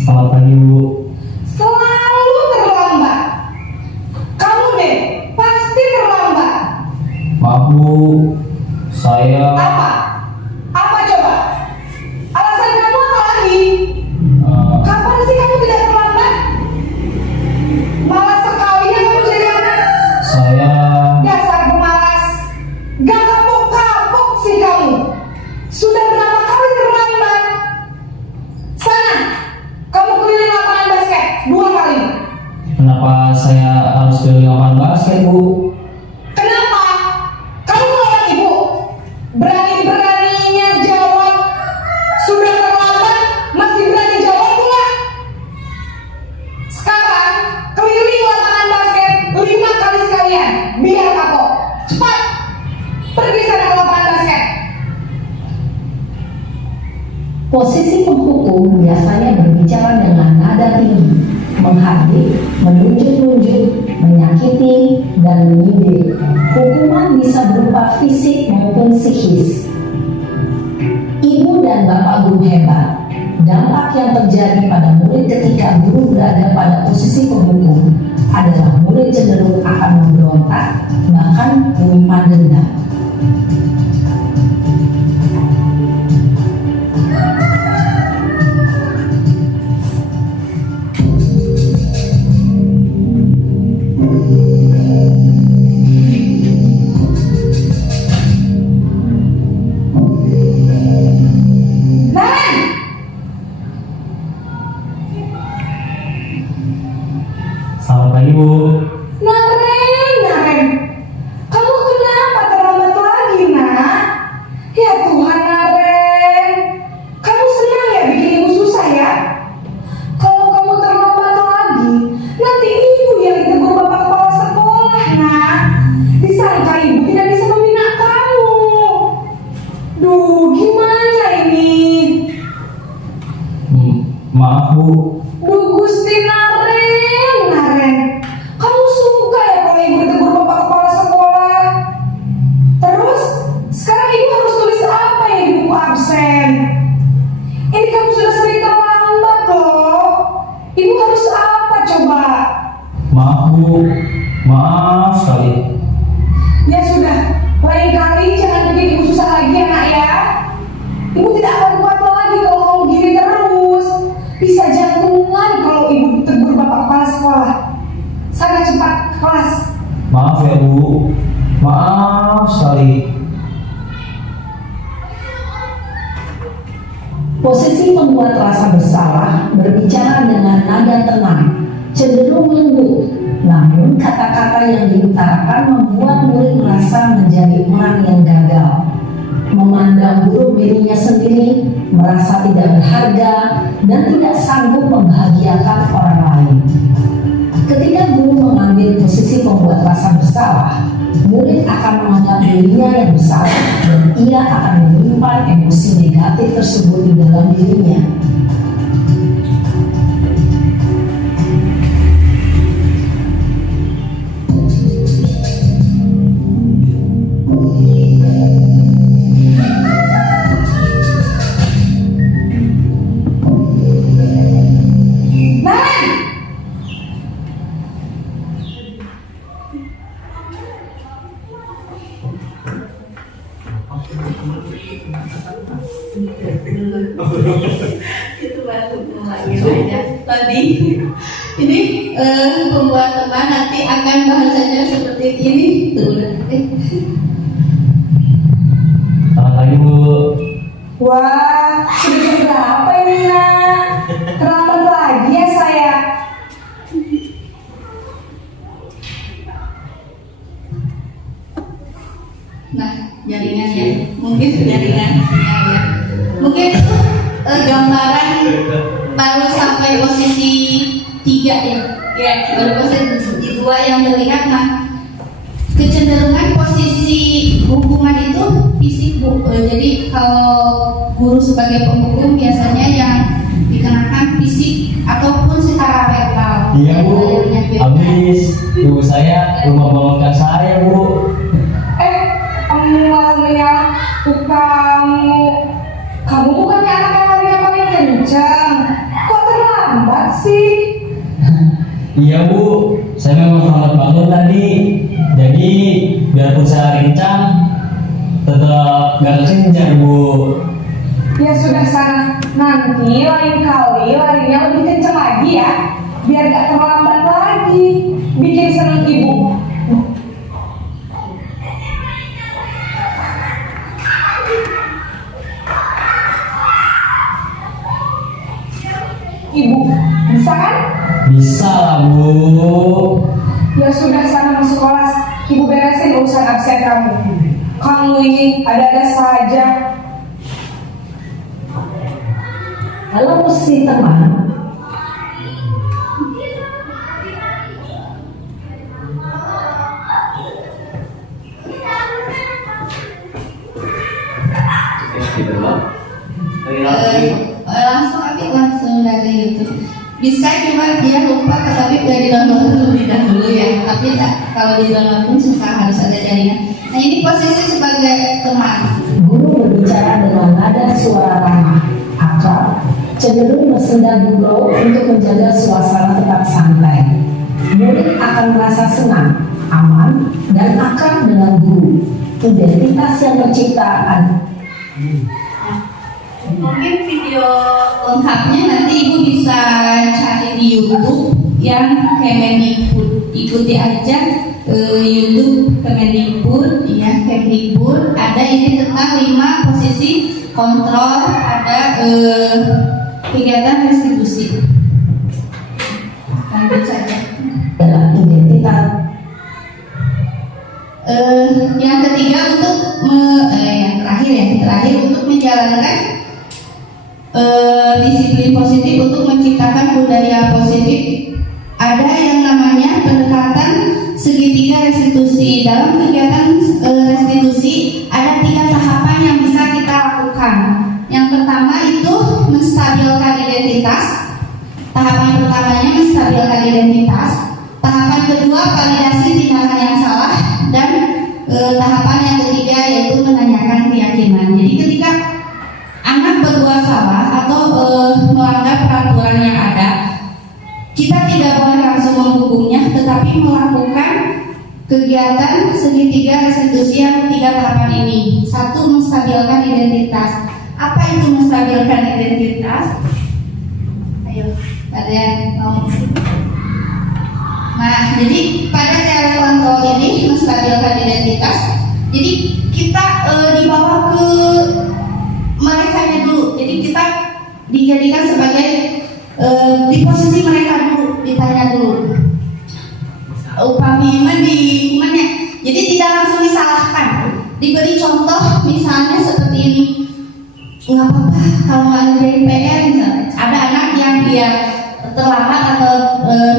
Selamat pagi Bu. Selalu terlambat. Kamu deh pasti terlambat. Maaf Bu, saya Apa? Apa coba? Alasan kamu apa lagi? Kapan sih kamu tidak terlambat? Malas sekali ya kamu jadi anak. saya Dasar pemalas. Gak kapok-kapok sih kamu. Sudah berapa kali terlambat? Sana, kamu keliling lapangan basket 2 kali. kenapa saya harus keliling lapangan basket Bu? Kenapa? Kamu melawan ibu. Berani-beraninya jawab. Sudah terlambat, masih berani jawab pula. Sekarang keliling lapangan basket 5 kali sekalian. Biar kapok. Cepat. Pergi sana ke lapangan basket. Posisi penghukum biasanya berbicara dengan nada tinggi, menghardik, menunjuk-nunjuk, menyakiti, dan menyindir. Hukuman bisa berupa fisik maupun psikis. Ibu dan bapak guru hebat, dampak yang terjadi pada murid ketika guru berada pada posisi penghukum adalah murid cenderung akan memberontak, bahkan menyimpan dendam. Selamat pagi Bu. Naren, kamu kenapa terlambat lagi, nak? Ya Tuhan, Naren, kamu senang ya bikin ibu susah ya? Kalau kamu terlambat lagi, nanti ibu yang ditegur bapak kepala sekolah, nak. Disangka ibu tidak bisa membina kamu. Duh, gimana ini? Maaf Bu. Duh, Gusti Naren, kamu suka ya kalau ibu ditegur bapak kepala sekolah? Terus, sekarang ibu harus tulis apa ya di buku absen? Ini kamu sudah sering terlambat loh. Ibu harus apa coba? Maaf Bu. Maaf sekali. Ya sudah, lain kali jangan bikin ibu susah lagi ya, nak ya. Ibu tidak akan kuat lagi kalau kamu gini terus. Bisa jantungan kalau ibu ditegur bapak kepala sekolah. Sana cepat ke kelas. Maaf ya Bu. Maaf sekali. Posisi pembuat rasa bersalah berbicara dengan nada tenang, cenderung lembut. Namun kata-kata yang diutarakan membuat murid merasa menjadi orang yang gagal. Memandang buruk dirinya sendiri, merasa tidak berharga, dan tidak sanggup membahagiakan orang lain. Ketika guru mengambil posisi pembuat rasa bersalah, murid akan menganggap dirinya yang bersalah dan ia akan menyimpan emosi negatif tersebut di dalam dirinya. Naren! Itu baru mulai aja. Tadi ini pembuat teman nanti akan bahasanya seperti ini. Tuh, Selamat pagi Bu. Wah, sudah jam berapa ini, nak? Terlambat lagi ya saya. Nah, jaringan ya, mungkin jaringan sinyal ya. Mungkin itu gambaran baru sampai posisi 3 ya. Ya, baru posisi 2 yang terlihat. Nah, kecenderungan posisi hukuman itu fisik Bu. Jadi kalau guru sebagai penghukum biasanya yang dikenakan fisik ataupun secara verbal. Iya Bu. Habis ibu saya belum membangunkan saya Bu. Amalia, kamu bukannya anak yang larinya paling kencang. Kok terlambat sih? Iya Bu. Saya memang selamat bangun tadi. Jadi biarpun saya kencang, tetap gak kencang Bu. Ya sudah sana, nanti lain kali larinya lebih kencang lagi ya, biar gak terlambat lagi. Bikin seneng ibu. Ibu, bisa kan? Bisa lah Bu. Ya sudah sana masuk kelas. Ibu beresin urusan absen kamu. Kamu ini ada-ada saja. Dalam posisi teman, langsung dari YouTube. Bisa cuma dia lupa tapi udah di-download terlebih dahulu ya. Tapi kalau di-download pun suka harus ada jaringan. Nah, ini posisi sebagai teman. guru berbicara dengan nada suara ramah, akrab, cenderung bersenda gurau untuk menjaga suasana tetap santai. Murid akan merasa senang, aman, dan akrab dengan guru. identitas yang terciptakan. Mungkin video lengkapnya nanti Ibu bisa cari di YouTube yang Kemendikbud. Ikuti aja YouTube Kemendikbud, ya Kemdikbud. Ada ini tentang 5 posisi kontrol, ada kegiatan restitusi. Lanjut saja. Adalah identitas. Yang ketiga untuk yang terakhir untuk menjalankan disiplin positif untuk menciptakan budaya positif, ada yang namanya pendekatan segitiga restitusi. Dalam kegiatan restitusi ada 3 tahapan yang bisa kita lakukan. Yang pertama itu menstabilkan identitas. Tahapan pertamanya menstabilkan identitas. Tahapan kedua validasi tindakan yang salah, dan tahapan yang ketiga yaitu menanyakan keyakinan. Jadi ketika anak berbuat salah atau melanggar peraturan yang ada, kita tidak boleh langsung menghukumnya, tetapi melakukan kegiatan segitiga restitusi yang 3 tahapan ini. 1. Menstabilkan identitas. Apa itu menstabilkan identitas? Ayo, ada yang mau? Nah, jadi pada cara kontrol ini menstabilkan identitas. Jadi kita dibawa ke merekanya dulu. Jadi kita dijadikan sebagai di posisi mereka dulu, ditanya dulu. Upamanya di mana? Jadi tidak langsung disalahkan. Diberi contoh misalnya seperti ini. Nggak apa-apa kalau nggak ngerjain PR misalnya. Ada anak yang dia terlambat atau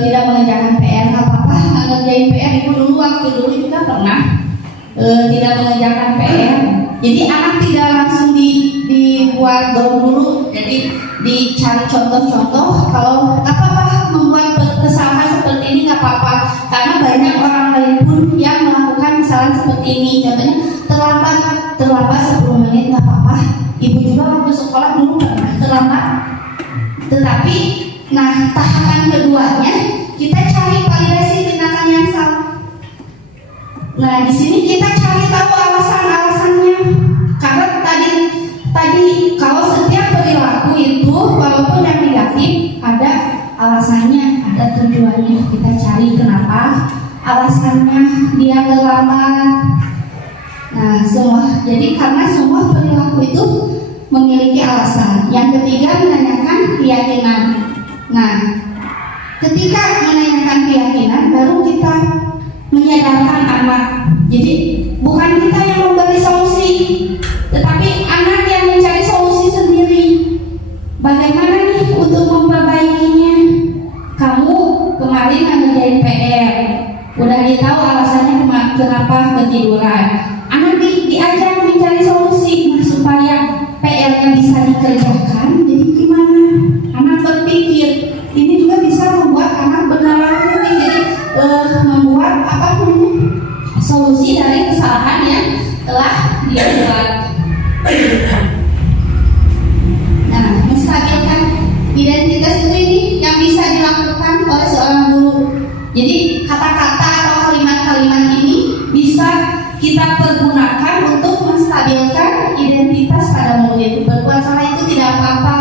tidak mengerjakan PR, nggak apa-apa nggak ngerjain PR. Itu dulu waktu dulu juga pernah tidak mengerjakan PR. Jadi anak tidak langsung dibuat down dulu. Jadi dicari contoh-contoh. Kalau nggak apa-apa membuat kesalahan seperti ini nggak apa-apa, karena banyak orang lain pun yang melakukan kesalahan seperti ini. Contohnya terlambat 10 menit nggak apa-apa. Ibu juga waktu sekolah dulu pernah terlambat. Tetapi, nah tahapan keduanya kita cari validasi tindakan yang salah. Nah di sini kita cari tahu alasan-alasannya. Karena tadi kalau setiap perilaku itu walaupun yang negatif ada alasannya, ada tujuannya. Kita cari kenapa alasannya dia terlambat. Nah jadi karena semua perilaku itu memiliki alasan. Yang ketiga menanyakan keyakinan. Nah ketika menanyakan keyakinan baru kita menyadarkan anak. Jadi bukan kita yang memberi solusi, tetapi anak yang mencari solusi sendiri. Bagaimana nih untuk memperbaikinya? Kamu kemarin ngerjain PR, udah ditahu alasannya kenapa ketiduran. Anak diajak mencari solusi supaya PR-nya bisa dikerjakan. Jadi gimana? Anak berpikir. Ini juga bisa membuat anak benar-benar jadi membuat solusi dari kesalahan yang telah dia buat. Nah, menstabilkan identitas itu ini yang bisa dilakukan oleh seorang guru. Jadi kata-kata atau kalimat-kalimat ini bisa kita pergunakan untuk menstabilkan identitas pada murid. Berbuat salah itu tidak apa-apa.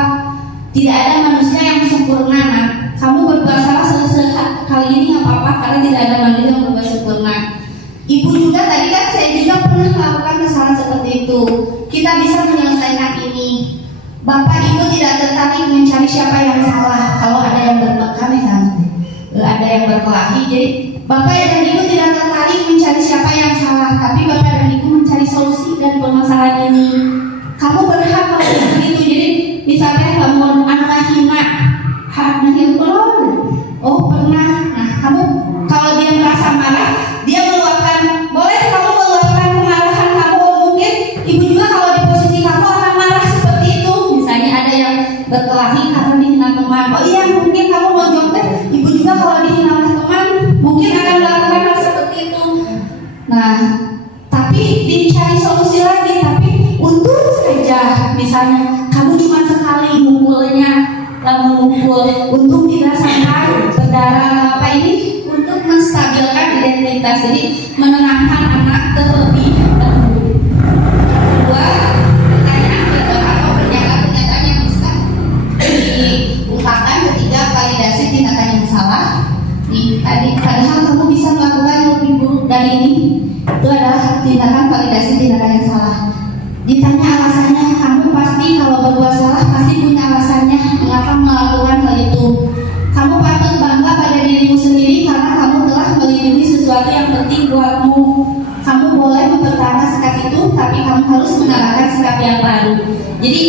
Tidak ada manusia yang sempurna. Nah, kamu berbuat salah sekali ini nggak apa-apa, karena tidak ada manusia yang berbuat sempurna. Ibu juga tadi kan saya juga pernah melakukan kesalahan seperti itu. Kita bisa menyelesaikan ini. Bapak Ibu tidak tertarik mencari siapa yang salah. Kalau ada yang berkelahi, ada yang berkelahi, jadi Bapak dan Ibu tidak tertarik mencari siapa yang salah, tapi Bapak dan Ibu mencari solusi dari permasalahan ini. Kamu berhak melakukan itu. Jadi misalnya kamu anak hina, oh pernah. Nah kamu kalau dia merasa marah, dia meluapkan. Boleh kamu meluapkan kemarahan kamu. Mungkin ibu juga kalau di posisi kamu akan marah seperti itu. Misalnya ada yang berkelahi karena dihina teman. Oh iya, mungkin kamu mau nyontek. Ibu juga kalau dihina oleh teman mungkin akan melakukan hal seperti itu. Nah, tapi dicari solusi lagi. Tapi untung saja, misalnya kamu cuma sekali mukulnya, lalu mukul, untung tidak sampai berdarah. Apa ini untuk menstabilkan identitas. Jadi menenangkan anak terlebih dahulu. tadi, padahal kamu bisa melakukan lebih buruk dari ini. Itu adalah tindakan validasi tindakan yang salah. Ditanya alasannya, kamu pasti kalau berbuat salah pasti punya alasannya mengapa melakukan hal itu. Kamu patut bangga pada dirimu sendiri karena kamu telah melindungi sesuatu yang penting buatmu. Kamu boleh mempertahankan sikap itu, tapi kamu harus mengalahkan sikap yang baru. Jadi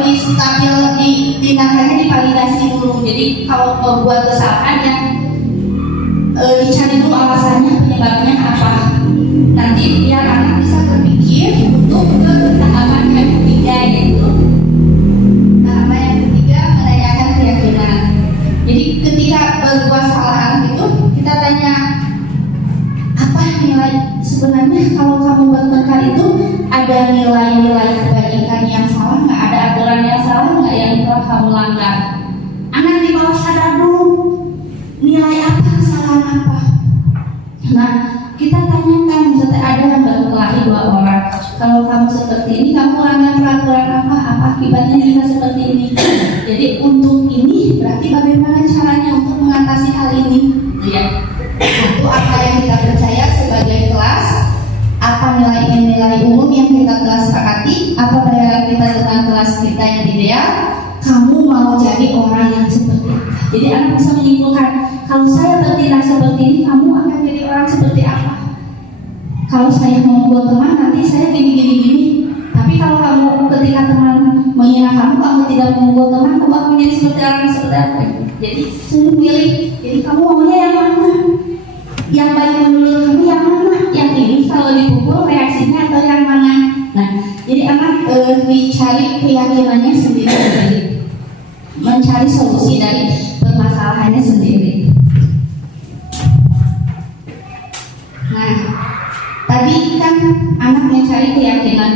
di stabil di tindakannya divalidasi dulu. Jadi kalau membuat kesalahan ya dicari dulu alasannya, penyebabnya apa. Nanti biar anak bisa berpikir untuk ke tahapan yang ketiga, yaitu tahapan yang ketiga menanyakan keyakinan. Jadi ketika berbuat salah itu kita tanya, apa nilai sebenarnya kalau kamu bertengkar itu ada nilai-nilai kebajikan yang salah nggak, ada aturan yang salah nggak yang telah kamu langgar. Anak di bawah sadar dulu nilai apa, kesalahan apa. Nah kita tanyakan, misalnya ada yang berkelahi dua orang, kalau kamu seperti ini kamu langgar peraturan apa akibatnya jika seperti ini. Jadi untuk ini berarti bagaimana caranya untuk mengatasi hal ini, ya. Satu, apa yang kita percaya sebagai kelas, apa nilai-nilai umum yang kita telah sepakati, apa bayangan kita tentang kelas kita yang ideal. Kamu mau jadi orang yang seperti apa? Jadi anak bisa menyimpulkan, kalau saya bertindak seperti ini, kamu akan jadi orang seperti apa? Kalau saya membuat teman, nanti saya gini. Tapi kalau kamu ketika teman mengira kamu tidak membuat teman, kamu akan menjadi seperti orang seperti apa? Jadi suruh pilih. Jadi kamu maunya yang mana? Yang baik menurut kamu yang mana? Yang ini kalau dipukul reaksinya atau yang mana? Nah, jadi anak dicari keyakinannya sendiri, mencari solusi dari permasalahannya sendiri. Nah, tadi kan anak mencari keyakinan.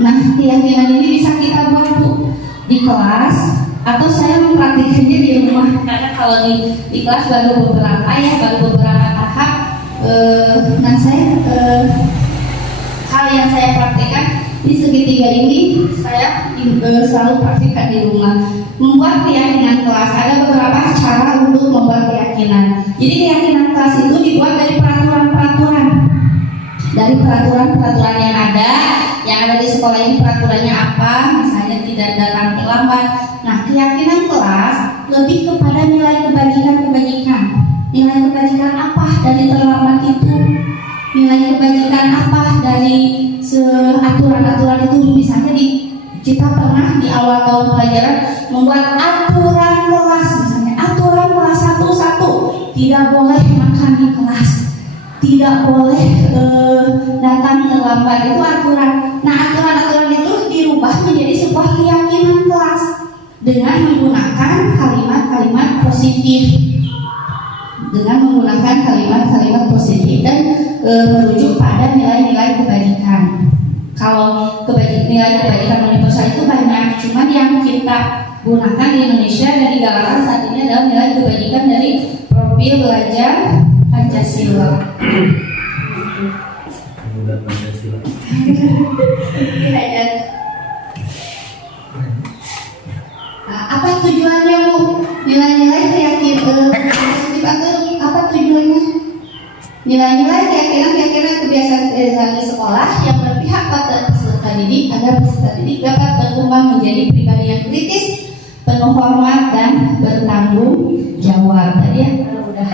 Nah, keyakinan ini bisa kita buat di kelas atau saya mempraktikkannya di rumah. Karena kalau di kelas baru beberapa tahap. Nah, saya hal yang saya praktikkan di segitiga ini saya selalu praktikkan di rumah. Membuat keyakinan kelas, ada beberapa cara untuk membuat keyakinan. Jadi keyakinan kelas itu dibuat dari peraturan-peraturan yang ada di sekolah ini. Peraturannya apa? Misalnya tidak datang terlambat. Nah, keyakinan kelas lebih kepada nilai kebajikan. Nilai kebajikan apa dari terlambat itu? Nilai kebajikan apa dari aturan-aturan itu? Misalnya kita pernah di awal tahun pelajaran membuat aturan kelas, misalnya aturan kelas 1 tidak boleh makan di kelas, tidak boleh datang terlambat, itu aturan. Nah, aturan-aturan itu dirubah menjadi sebuah keyakinan kelas dengan menggunakan kalimat-kalimat positif, dan merujuk pada nilai-nilai kebajikan. Kalau nilai kebajikan universal itu banyak, cuman yang kita gunakan di Indonesia dan digalakkan saat ini adalah nilai kebajikan dari profil belajar Pancasila. Nah, apa tujuannya, Bu? Nilai-nilai keyakinan positif apa tujuannya? Nilai-nilai keyakinan kebiasaan di sekolah yang berpihak pada peserta didik agar peserta didik dapat berkembang menjadi pribadi yang kritis, penuh hormat dan bertanggung jawab. Tadi ya, kalau udah.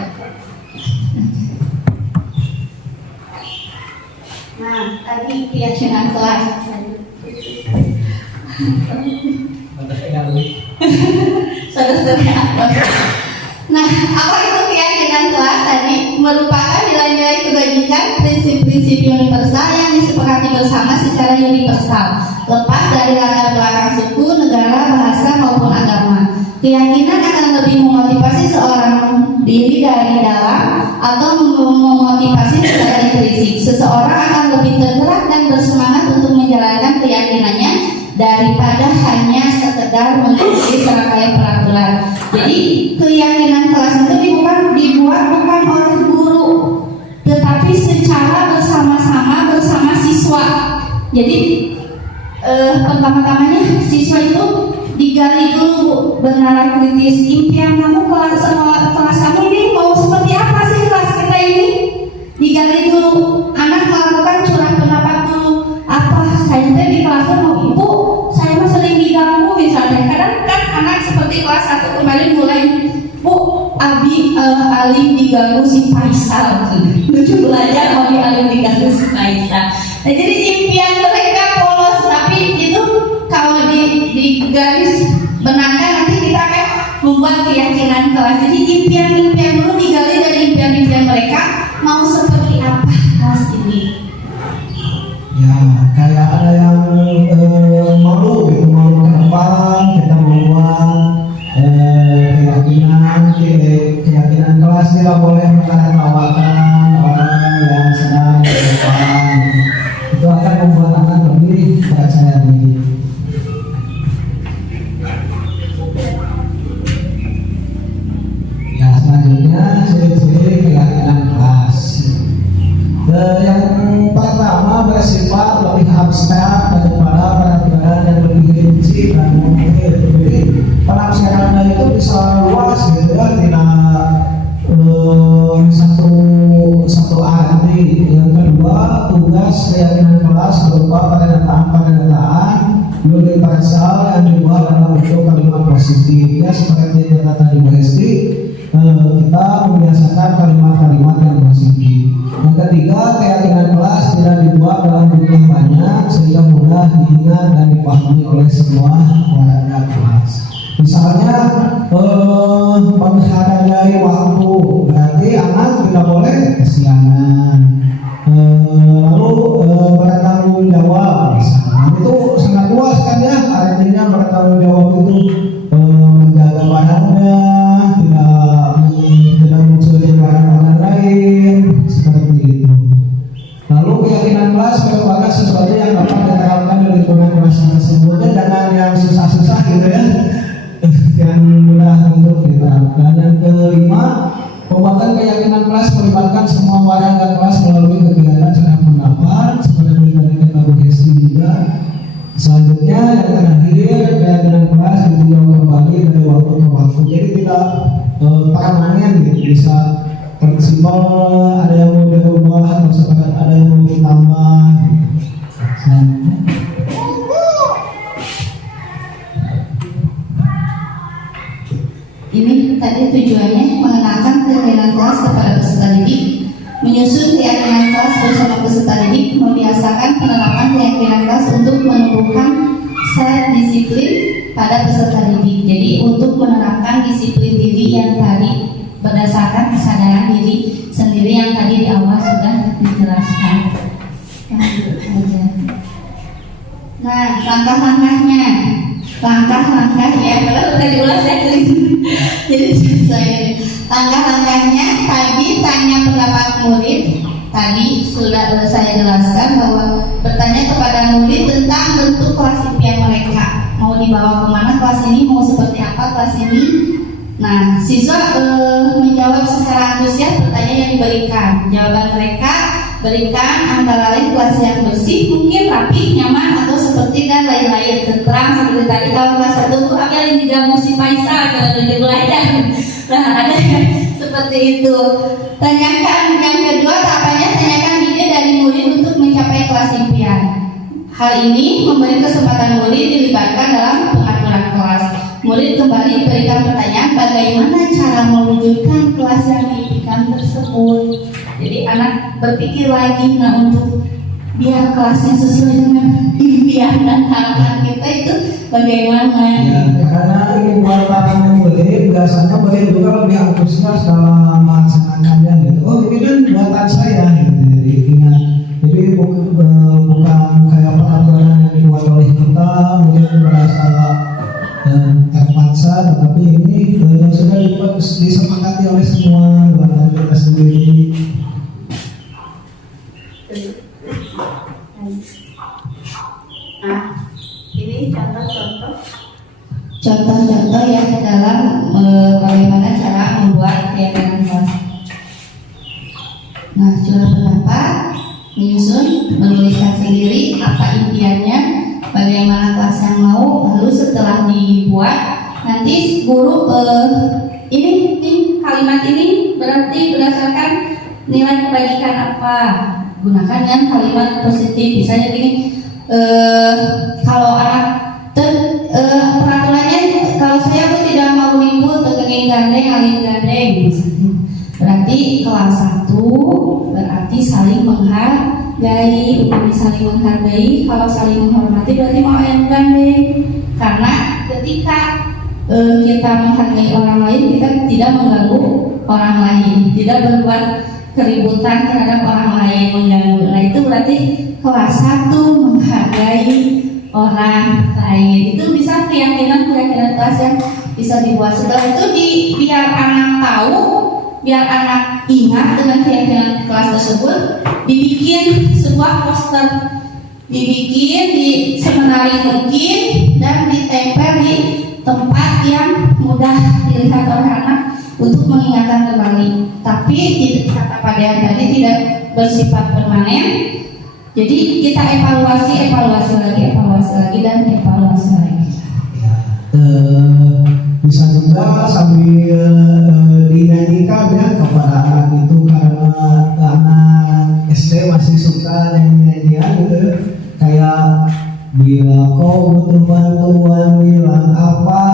Nah, tadi keyakinan kelas. Nah, apa itu keyakinan kelas tadi? Merupakan nilai-nilai kebajikan, prinsip-prinsip universal yang disepakati bersama secara universal, lepas dari latar belakang suku, negara, bahasa maupun agama. Keyakinan akan lebih memotivasi seorang diri dari dalam atau memotivasi secara intrinsik. Seseorang akan lebih tergerak dan bersemangat untuk menjalankan keyakinannya daripada hanya sekedar mengikuti serangkaian peraturan. Jadi keyakinan kelas itu dibuat bukan oleh guru, tetapi secara bersama-sama bersama siswa. Jadi pertama-tamanya siswa itu digali dulu, bernalar kritis. Impian kamu kelas kamu ini mau anak seperti kelas 1 kemarin mulai, Bu, Alim diganggu si Faisal. Lucu belajar Alim diganggu si Faisal. Nah, jadi impian mereka polos, tapi itu kalau di garis benarkan nanti kita akan membuat keyakinan kelas. Jadi impian-impian dulu digali dari impian-impian mereka, mau seperti apa kelas ini. Ya, kayak ada yang malu gitu, malu ke depan, kita membuat keyakinan kelas tidak boleh menertawakan orang yang sedang di depan. Itu akan membuat anak lebih percaya diri. Ya, selanjutnya ciri-ciri keyakinan kelas. Yang pertama bersifat lebih abstrak daripada peraturan yang lebih rinci dan mungkin. Jadi penafsirannya itu bisa luas gitu ya, tidak satu arti. Yang kedua, tugas keyakinan kelas berupa pernyataan universal yang dibuat dalam bentuk kalimat positif. Ya, seperti yang kata di Hesti, kita membiasakan kalimat-kalimat yang positif. Yang ketiga, keyakinan kelas tidak dibuat dalam jumlah banyak sehingga mudah diingat dan dipahami oleh semua warga kelas. Misalnya menghargai waktu, berarti anak tidak boleh kesiangan. Lalu bertanggung jawab, misalnya itu sangat luas kan ya, artinya bertanggung jawab itu menjaga barangnya, tidak mencuri barang orang lain, seperti itu. Lalu keyakinan kelas merupakan sesuatu yang dapat diterapkan di lingkungan kelas tersebut, jangan yang susah-susah gitu ya, yang mudah untuk diterapkan. Yang kelima, pembuatan keyakinan kelas melibatkan semua warga kelas melalui kegiatan ceramah pendapat seperti yang dikatakan Bu Hesti juga. Selanjutnya yang terakhir, keyakinan kelas ditinjau kembali dari waktu ke waktu, jadi tidak permanen gitu, bisa fleksibel, ada yang mau dirubah atau sekarang ada yang mau ditambah gitu. Selanjutnya ini tadi tujuannya mengenalkan keyakinan kelas kepada peserta didik, menyusun keyakinan kelas bersama peserta didik, membiasakan penerapan keyakinan kelas untuk menumbuhkan self-disiplin pada peserta didik. Jadi untuk menerapkan disiplin diri yang tadi berdasarkan kesadaran diri sendiri yang tadi di awal sudah dijelaskan. Nah, langkah-langkah ya, kalau udah diulas ya. Jadi langkah-langkahnya tadi tanya pendapat murid. Tadi sudah saya jelaskan bahwa bertanya kepada murid tentang bentuk kelas impian mereka, mau dibawa kemana kelas ini, mau seperti apa kelas ini. Nah, siswa menjawab secara antusias pertanyaan yang diberikan. Jawaban mereka berikan antara lain kelas yang bersih, mungkin rapi, nyaman, atau seperti dan lain-lain. Terang seperti tadi kalau kelas 1 tuh apa yang diganggu si Faisal kalau dia belajar. Nah, ada seperti itu. Tanyakan yang kedua, tahapannya tanyakan ide dari murid untuk mencapai kelas impian. Hal ini memberi kesempatan murid dilibatkan dalam pengaturan kelas. Murid kembali diberikan pertanyaan bagaimana cara mewujudkan kelas yang diimpikan tersebut. Jadi anak berpikir lagi, nah untuk biar kelasnya sesuai dengan impian dan harapan kita itu bagaimana? Ya, karena ini buatan yang berbeda, biasanya berbeda juga lebih antusias dalam melaksanakannya gitu. Oh ini kan buatan saya gitu. Jadi bukan kayak peraturan yang dibuat oleh kita, mungkin merasa terpaksa, tetapi ini yang sudah disepakati oleh semua buatan kita sendiri. Nah, ini contoh-contoh ya dalam bagaimana cara membuat keyakinan kelas. Nah, curah pendapat, menyusun, menuliskan sendiri apa impiannya, bagaimana kelas yang mau, lalu setelah dibuat nanti guru ini kalimat ini berarti berdasarkan nilai kebaikan apa, gunakan yang kalimat positif. Misalnya gini, kalau anak peraturannya kalau saya satu berarti saling menghargai. Bukan saling menghargai, kalau saling menghormati berarti mau yang gandeng. Karena ketika kita menghargai orang lain, kita tidak mengganggu orang lain, tidak berbuat keributan terhadap orang lain, mengganggu. Nah itu berarti kelas satu menghargai orang lain. Itu bisa keyakinan kelas yang bisa dibuat. Setelah itu biar anak tahu, biar anak ingat dengan keyakinan kelas tersebut, dibikin sebuah poster, dibikin di semenari mungkin dan ditempel di tempat yang mudah dilihat oleh anak untuk mengingatkan kembali. Tapi kata Pak Dean tadi tidak bersifat permanen. Jadi kita evaluasi lagi dan evaluasi lagi. Bisa juga sambil dinyanyikan ya kepada anak itu, karena anak SD masih suka nyanyian gitu, kayak bila kau butuh bantuan bilang apa,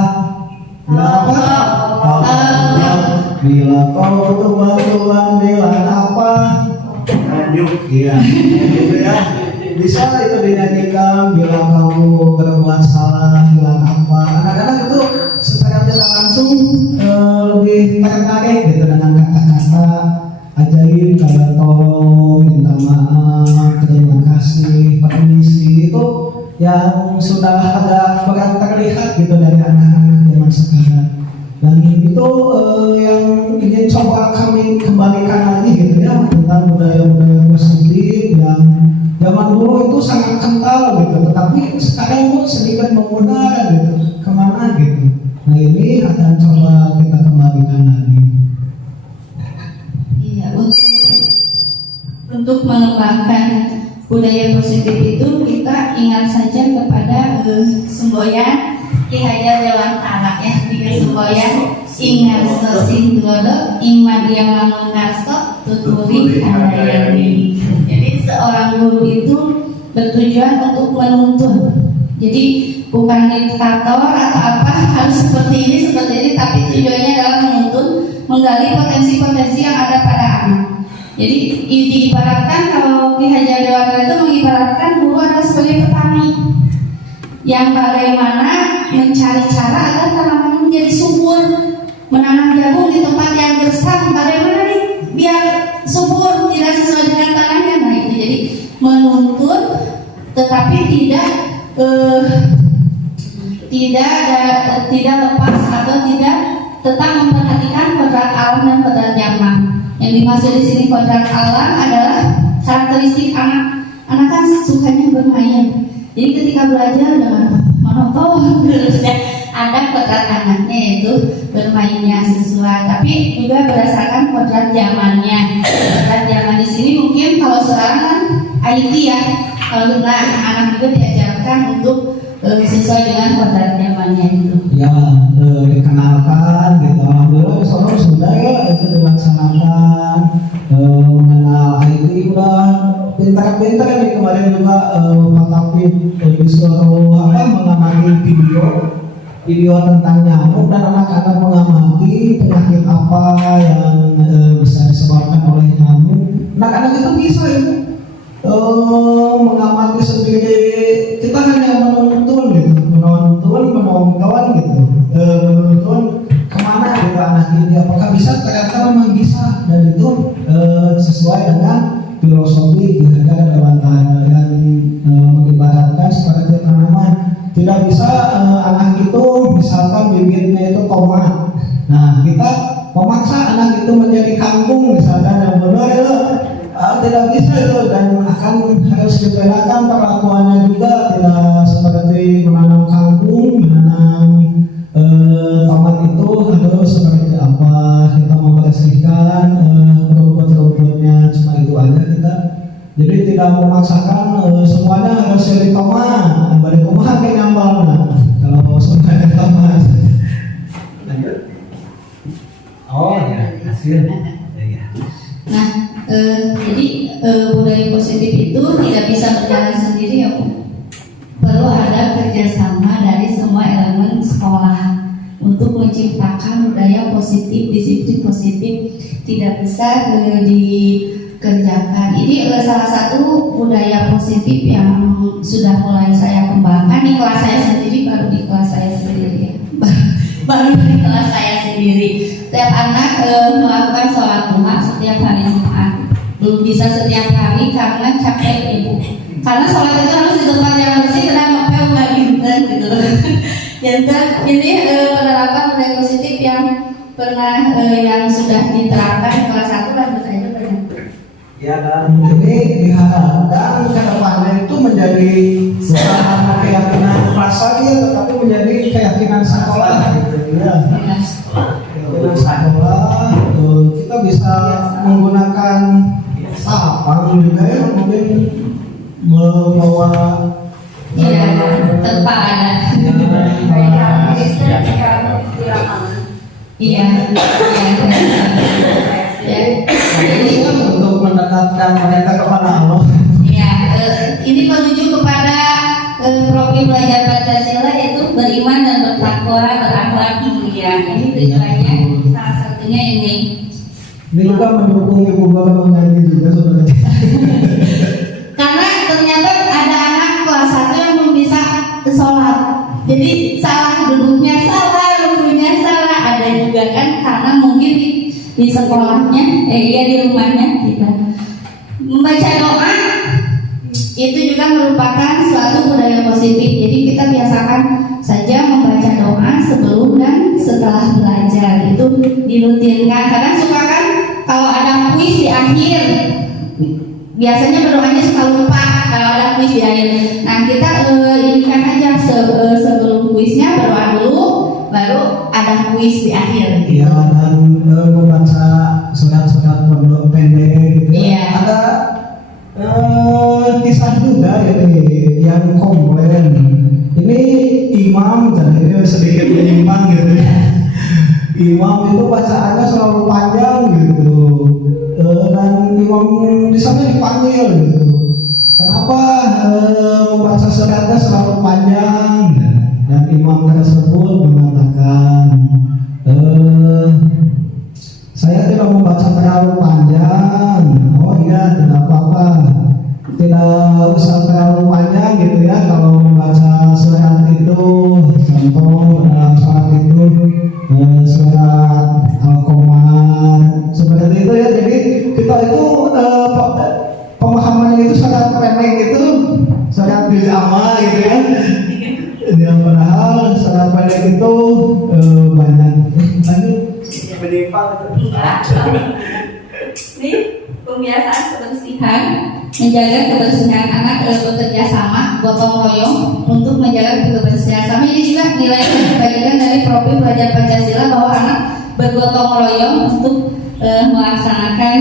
bila kau butuh bantuan bilang apa, lanjut iya gitu ya. Bisa itu dinyanyikan bila kamu berbuat salah bilang apa. Anak-anak itu secara tidak langsung lebih tertarik gitu dengan kata-kata ajaib kayak tolong, minta maaf, terima kasih, permisi. Itu yang sudah agak berat terlihat gitu dari anak-anak zaman sekarang. Dan itu yang ingin coba kami kembalikan lagi gitu ya, tentang budaya-budaya positif yang zaman dulu itu sangat kental gitu, tetapi sekarang itu sedikit memudar gitu, kemana gitu. Nah ini akan coba kita kembalikan lagi. Iya, untuk mengembangkan budaya positif itu kita ingat saja kepada semboyan Ki Hajar Dewantara ya, tiga semboyan ingat sesing dodo imadia mangunarso tuturi handayani. Jadi seorang guru itu bertujuan untuk menuntun. Jadi bukan diktator atau apa harus seperti ini, tapi tujuannya adalah menuntun, menggali potensi-potensi yang ada pada anak. Jadi diibaratkan, kalau Ki Hajar Dewantara itu mengibaratkan guru adalah sebagai petani yang bagaimana mencari cara agar tanaman menjadi subur, menanam jagung di tempat yang gersang, bagaimana nih biar subur, tidak sesuai dengan tanahnya. Nah itu jadi menuntun, tetapi tidak lepas atau tidak tetap memperhatikan kodrat alam dan kodrat zaman. Yang dimaksud di sini kodrat alam adalah karakteristik anak. Anak kan sukanya bermain. Jadi ketika belajar dengan monoton terusnya, ada kodrat anaknya yaitu bermainnya sesuai, tapi juga berdasarkan kodrat zamannya. Kodrat zaman di sini mungkin kalau sekarang kan IT ya, kalau anak juga diajarkan untuk sesuai dengan kodrat zamannya itu. Ya, dikenalkan gitu. Alhamdulillah seorang sudah ya itu dilaksanakan, mengenal IT udah pintar-pintar nih. Kemarin juga Pak Taufik disuruh mengamati video tentang nyamuk, dan anak-anak mengamati penyakit apa yang bisa disebabkan oleh nyamuk. Anak-anak itu bisa ya mengamati sendiri. Kita hanya menonton gitu, menonton gitu, menonton kemana gitu anak ini, apakah bisa, ternyata memang bisa, dan itu sesuai dengan filosofi Ki Hajar Dewantara dan mengibaratkan seperti tanaman. Tidak bisa anak itu misalkan bibitnya itu tomat, nah kita memaksa anak itu menjadi kangkung misalkan, yang benar itu tidak bisa itu, dan akan harus dibedakan perlakuannya juga. Tidak seperti menanam kangkung, menanam tomat itu harus seperti apa, kita membersihkan rumput-rumputnya, cuma itu aja kita. Jadi tidak memaksakan semuanya harus jadi tomat, balik rumah kayak nyambal. Nah, kalau semuanya tomat, lanjut. Oh ya, hasil. Nah, jadi budaya positif itu tidak bisa berjalan sendiri ya Bu. Perlu ada kerjasama dari semua elemen sekolah untuk menciptakan budaya positif, disiplin positif tidak bisa dikerjakan. Ini salah satu budaya positif yang sudah mulai saya kembangkan di kelas saya sendiri, baru di kelas saya sendiri ya. Baru di kelas saya sendiri. Setiap anak melakukan sholat duha setiap hari Jumat. Belum bisa setiap hari karena capek ibu. Karena sholat itu harus di tempat yang bersih dan ngepel nggak binten gitu. Ini penerapan budaya positif yang pernah yang sudah diterapkan di kelas 1 lanjut aja banyak. Ya, dan ini diharapkan ke depannya itu menjadi bukan hanya keyakinan kelas saja, tetapi menjadi keyakinan sekolah gitu ya. Keyakinan sekolah, kita bisa menggunakan apa juga ya, mungkin membawa tanpa ada. Iya. Ini kan untuk mendekatkan mereka kepada Allah. Iya, ini menuju kepada profil belajar Pancasila, yaitu beriman dan bertakwa, berakhlak mulia. Ini tujuannya salah satunya ini. Ini juga mendukung ibu bapak mengaji juga sebenarnya. Karena ternyata ada anak kelas 1 yang belum bisa sholat. Jadi salah duduknya salah, rukunya salah. Ada juga kan karena mungkin di sekolahnya, di rumahnya kita membaca doa itu juga merupakan suatu budaya positif. Jadi kita biasakan saja membaca doa sebelum dan setelah belajar, itu dirutinkan. Kadang suka kan kalau ada kuis di akhir, biasanya berdoanya suka lupa kalau ada kuis di akhir. Nah kita inikan aja sebelum kuisnya berdoa dulu, baru ada kuis di akhir. Iya, dan membaca surat-surat pendek gitu. Iya. Ada kisah juga ini yang komplain. Ini imam, jadi sedikit menyimpang gitu ya. Imam itu bacaannya selalu panjang gitu, dan imam di sana dipanggil gitu. Kenapa membaca suratnya selalu panjang? Dan imam tersebut mengatakan, saya tidak membaca terlalu panjang. Oh iya, tidak apa-apa, tidak usah terlalu panjang gitu ya. Kalau membaca surat itu, contoh dalam surat itu surat Al-Qamar seperti itu ya. Jadi kita itu pemahamannya itu sangat pendek gitu, sangat amal gitu ya. Yang padahal sangat pendek itu banyak. Lanjut. Ini pembiasaan kebersihan, menjaga kebersihan anak bekerja sama, gotong royong untuk menjaga kebersihan sama. Ini juga nilai yang dibagikan dari profil belajar Pancasila bahwa anak bergotong royong untuk melaksanakan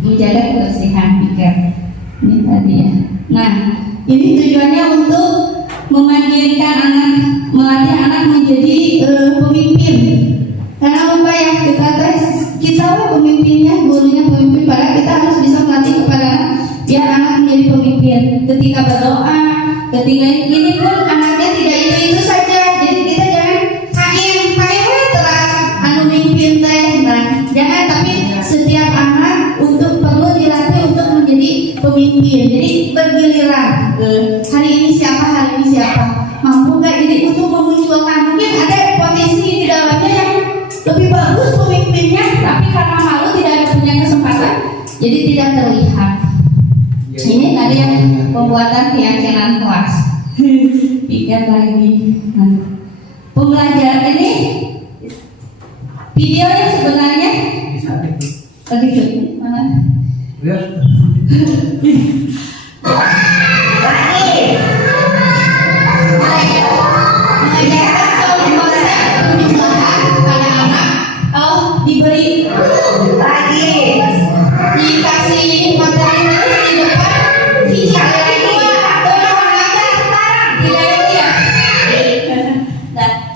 menjaga kebersihan pikir. Ini tadi ya. Nah, ini tujuannya untuk memandirikan anak, melatih anak menjadi pemimpin. Karena lupa ya, kita pemimpinnya, gurunya pemimpin, padahal kita harus bisa melatih kepada anak biar anak menjadi pemimpin. Ketika berdoa, ketika ini pun anaknya tidak itu saja. Jadi kita jangan kain terus mimpin teh. Nah, jangan, tapi setiap anak perlu dilatih untuk menjadi pemimpin. Jadi bergiliran. Hari ini siapa, mampu nggak? Jadi untuk memunculkan, mungkin ada potensi di dalamnya yang lebih bagus pemimpinnya, tapi karena malu tidak ada punya kesempatan, jadi tidak terlihat. Ini tadi yang pembuatan keyakinan kelas. Pikir lagi. Nah, pembelajaran ini video yang sebenarnya tadi mana? Mengajarkan soal konsep penjumlahan pada anak. Kalau diberi lagi dikasih materi tulis di depan, hijau lagi atau mengajar sekarang tidak ya.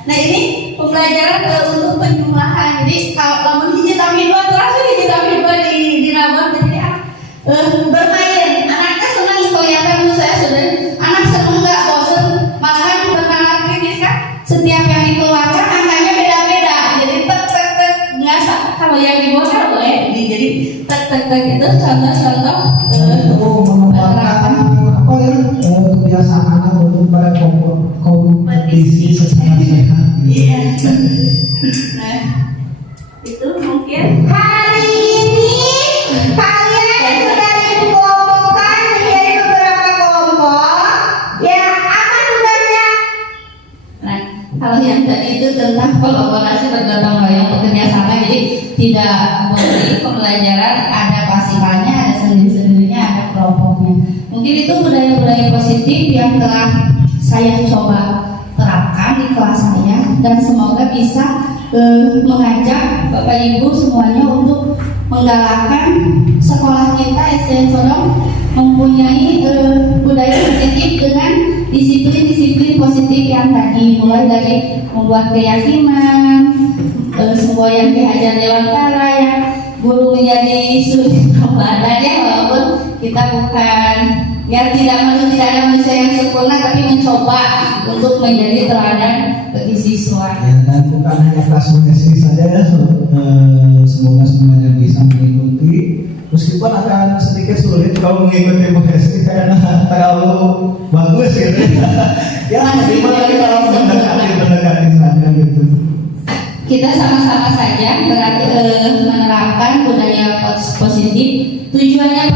Nah ini pembelajaran untuk penjumlahan. Jadi kalau hiji tambah 2 terus hiji tambah 2 di nabah, jadi bermain. Anaknya senang kelihatan saya sudah. Anak senang nggak bosan, malahan bernalar kritis kan. Setiap yang dikeluarkan angkanya beda-beda. Jadi nggak kalau yang dibongkar boleh jadi tek itu contoh-contoh Memanfaatkan apa ya kebiasaan anak untuk berkompetisi secara sehat. iya. Nah itu mungkin Hari ini kalian sudah dikumpulkan menjadi beberapa kelompok. Ya, apa tugasnya? nah kalau yang tadi itu tentang kolaborasi bergotong royong bekerja sama, jadi tidak boleh pembelajaran ada klasikalnya, ada sendiri-sendirinya, ada kelompoknya. Mungkin itu budaya-budaya positif yang telah saya coba terapkan di kelas saya, dan semoga bisa mengajak Bapak Ibu semuanya untuk menggalakkan sekolah kita SDN Sodong mempunyai budaya positif dengan disiplin-disiplin positif yang tadi, mulai dari membuat keyakinan, semua yang diajar Dewan Kara, yang guru menjadi suri teladan ya, walaupun kita bukan ya tidak ada manusia yang sempurna, tapi mencoba untuk menjadi teladan bagi siswa. Ya, dan bukan hanya kelas SD saja ya, semoga semuanya bisa mengikuti, meskipun akan sedikit sulit kalau mengikuti SD karena terlalu bagus gitu. Ya, gimana kalau mendekati saja gitu. Kita sama-sama saja berarti menerapkan budaya positif. Tujuannya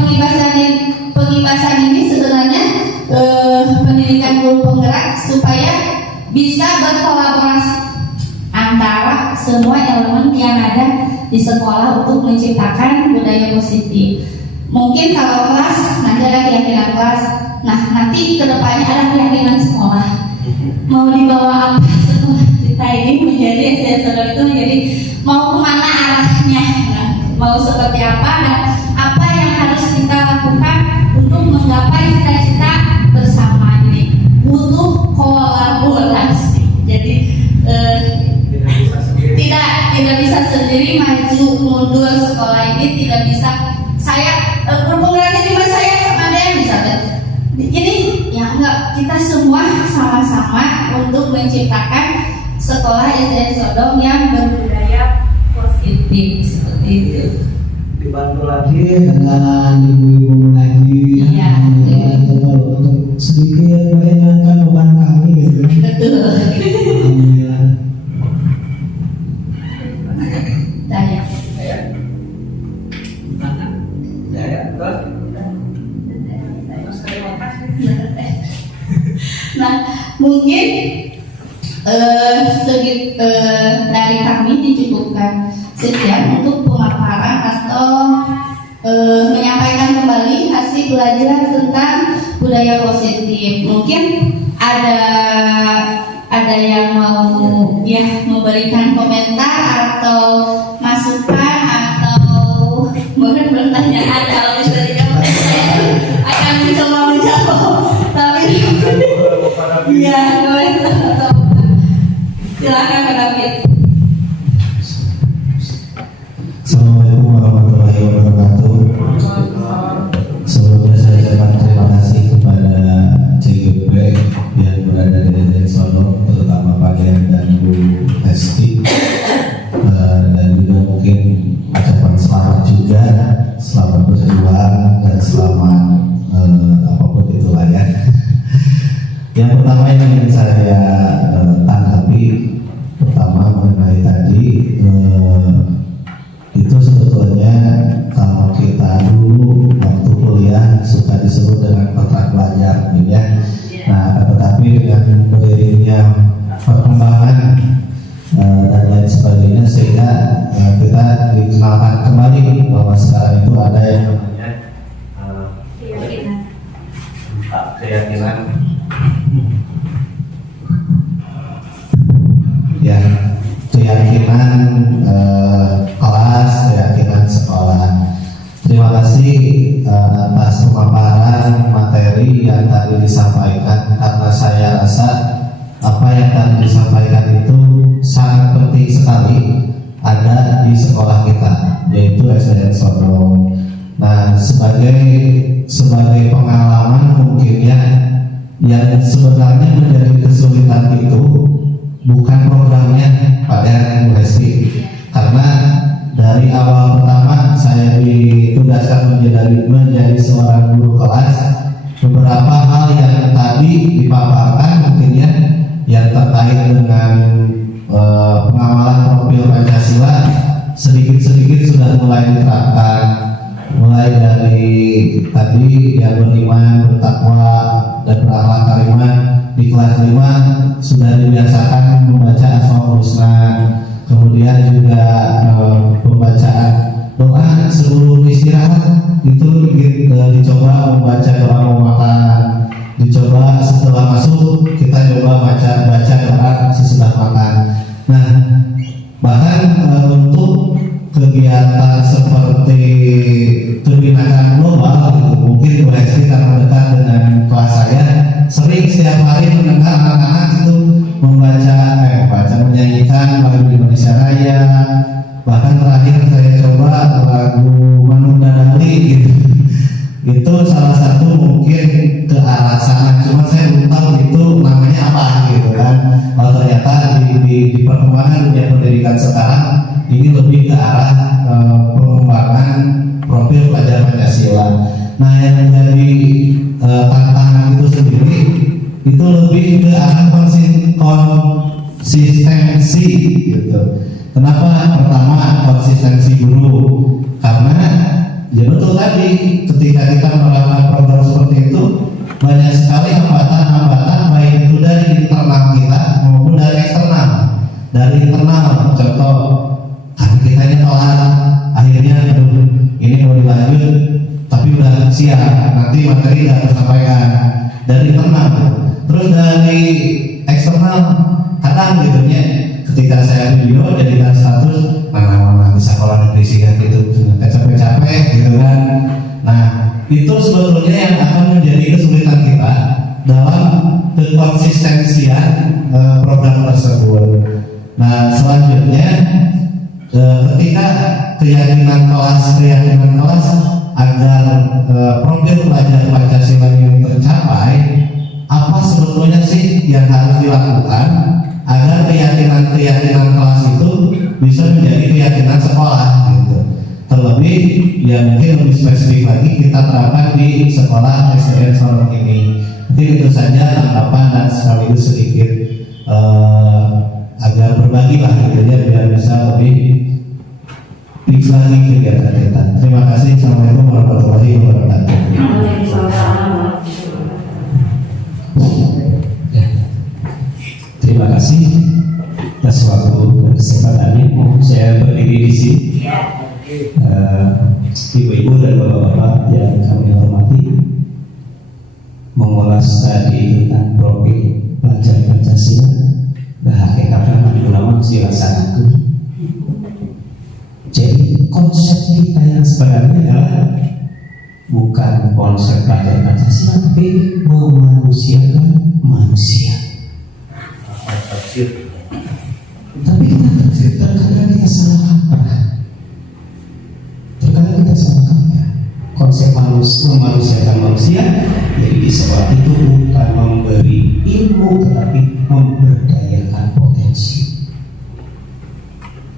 pengibasan ini sebenarnya pendidikan guru penggerak supaya bisa berkolaborasi antara semua elemen yang ada di sekolah untuk menciptakan budaya positif. Mungkin kalau kelas nanti ada keyakinan kelas, nah nanti kedepannya ada keyakinan sekolah. Mau dibawa apa sekolah kita ini menjadi SDN Sodong itu menjadi mau kemana arahnya, nah, mau seperti apa, dan apa yang harus kita lakukan untuk menggapai cita-cita bersama ini. Butuh kolaborasi. Jadi tidak bisa sendiri maju mundur sekolah ini, tidak bisa saya berpenggeraknya cuma saya sama dia bisa. Ini ya enggak, kita semua sama-sama untuk menciptakan sekolah SDN Sodong yang berbudaya positif seperti itu. Dibantu lagi dengan ibu-ibu mengaji. Iya. Untuk sedikit meringankan beban kami gitu. Betul. Alhamdulillah. Tanya. Nah, mungkin dari kami dicukupkan sekian untuk pemaparan atau menyampaikan kembali hasil belajar tentang budaya positif. Mungkin ada yang mau ya memberikan komentar atau masukan atau mungkin pertanyaan. Kalau misalnya dijawab, saya akan mencoba menjawab. Tapi ya boleh. Silakan Pak David. Assalamualaikum warahmatullahi wabarakatuh. Sebelumnya saya ucapkan terima kasih kepada CGP yang berada di SDN Sodong, terutama Pak Dian dan Bu Hesti, dan juga mungkin ucapan selamat juga, selamat berjuang dan selamat apapun itulah ya. Yang pertama yang ingin saya tanggapi pertama mengenai tadi itu sebetulnya kalau kita dulu waktu kuliah suka disebut dengan kontrak pelajar ya. Nah, tetapi dengan berdirinya perkembangan dan lain sebagainya sehingga kita dikenalkan kembali bahwa sekarang itu ada yang namanya keyakinan ya, keyakinan kelas, keyakinan sekolah. Terima kasih atas pemaparan materi yang tadi disampaikan, karena saya rasa apa yang tadi disampaikan itu sangat penting sekali ada di sekolah kita, yaitu SDN Sodong. Nah, sebagai pengalaman mungkin ya, yang sebenarnya menjadi kesulitan itu bukan programnya pada Bu Hesti, karena dari saya ditugaskan menjadi seorang guru kelas, beberapa hal yang tadi dipaparkan mungkin ya, yang terkait dengan pengamalan profil Pancasila sedikit-sedikit sudah mulai diterapkan, mulai dari tadi yang beriman, bertakwa, dan berakhlak karimah. Di kelas 5 sudah dibiasakan membaca Asmaul Husna, kemudian juga pembacaan doa sebelum istirahat itu dicoba membaca doa mau makan, dicoba setelah masuk kita coba baca doa sesudah makan. Nah, bahkan untuk kegiatan seperti turbinakan global gitu, mungkin USD karena dekat dengan kelas saya, sering setiap hari mendengar anak-anak itu menyanyikan lagu Indonesia Raya. Bahkan terakhir saya coba lagu Manu Dadali gitu. Itu salah satu mungkin ke arah sana, cuma saya belum tahu itu namanya apa gitu kan. Kalau ternyata di perkembangan dunia pendidikan sekarang ini lebih ke arah pengembangan profil pelajar Pancasila. Nah, yang menjadi tantangan itu sendiri itu lebih ke arah konsistensi gitu. Kenapa? Pertama, konsistensi guru, karena ya betul tadi ketika kita melakukan program seperti itu banyak sekali hambatan-hambatan, baik itu dari internal kita maupun dari eksternal. Dari internal, contoh karena kita ini telat, akhirnya ini mau dilanjut tapi udah siap, nanti materi nggak tersampaikan. Dari internal, terus dari eksternal kadang gitu ya, ketika saya video jadikan status mana di sekolah negeri sih kan gitu, capek-capek gitu kan. Nah, itu sebetulnya yang akan menjadi kesulitan kita dalam kekonsistensian program tersebut. Nah, selanjutnya ketika keyakinan kelas agar profil pelajar Pancasila ini tercapai, apa sebetulnya sih yang harus dilakukan agar keyakinan kelas itu bisa menjadi keyakinan sekolah gitu. Terlebih yang mungkin lebih spesifik lagi kita terapkan di sekolah SDN Sorong ini. Mungkin itu saja tanggapan dan sekaligus sedikit agar berbagi lah gitu ya, biar bisa lebih fix lagi kegiatan kita. Terima kasih. Assalamualaikum warahmatullahi wabarakatuh. Terima kasih atas waktu dan kesempatannya. Saya berdiri di sini. Ibu-ibu dan bapak-bapak yang kami hormati, mengulas tadi tentang profil pelajar Pancasila, hakikatnya ulama dilaksanakan. Jadi konsep kita yang sebenarnya adalah bukan konsep pelajar Pancasila, tapi memanusiakan manusia. Tapi kita terkadang kita salah kaprah. Terkadang kita salah kaprah. Konsep memanusiakan manusia, jadi di sekolah itu bukan memberi ilmu, tetapi memberdayakan potensi.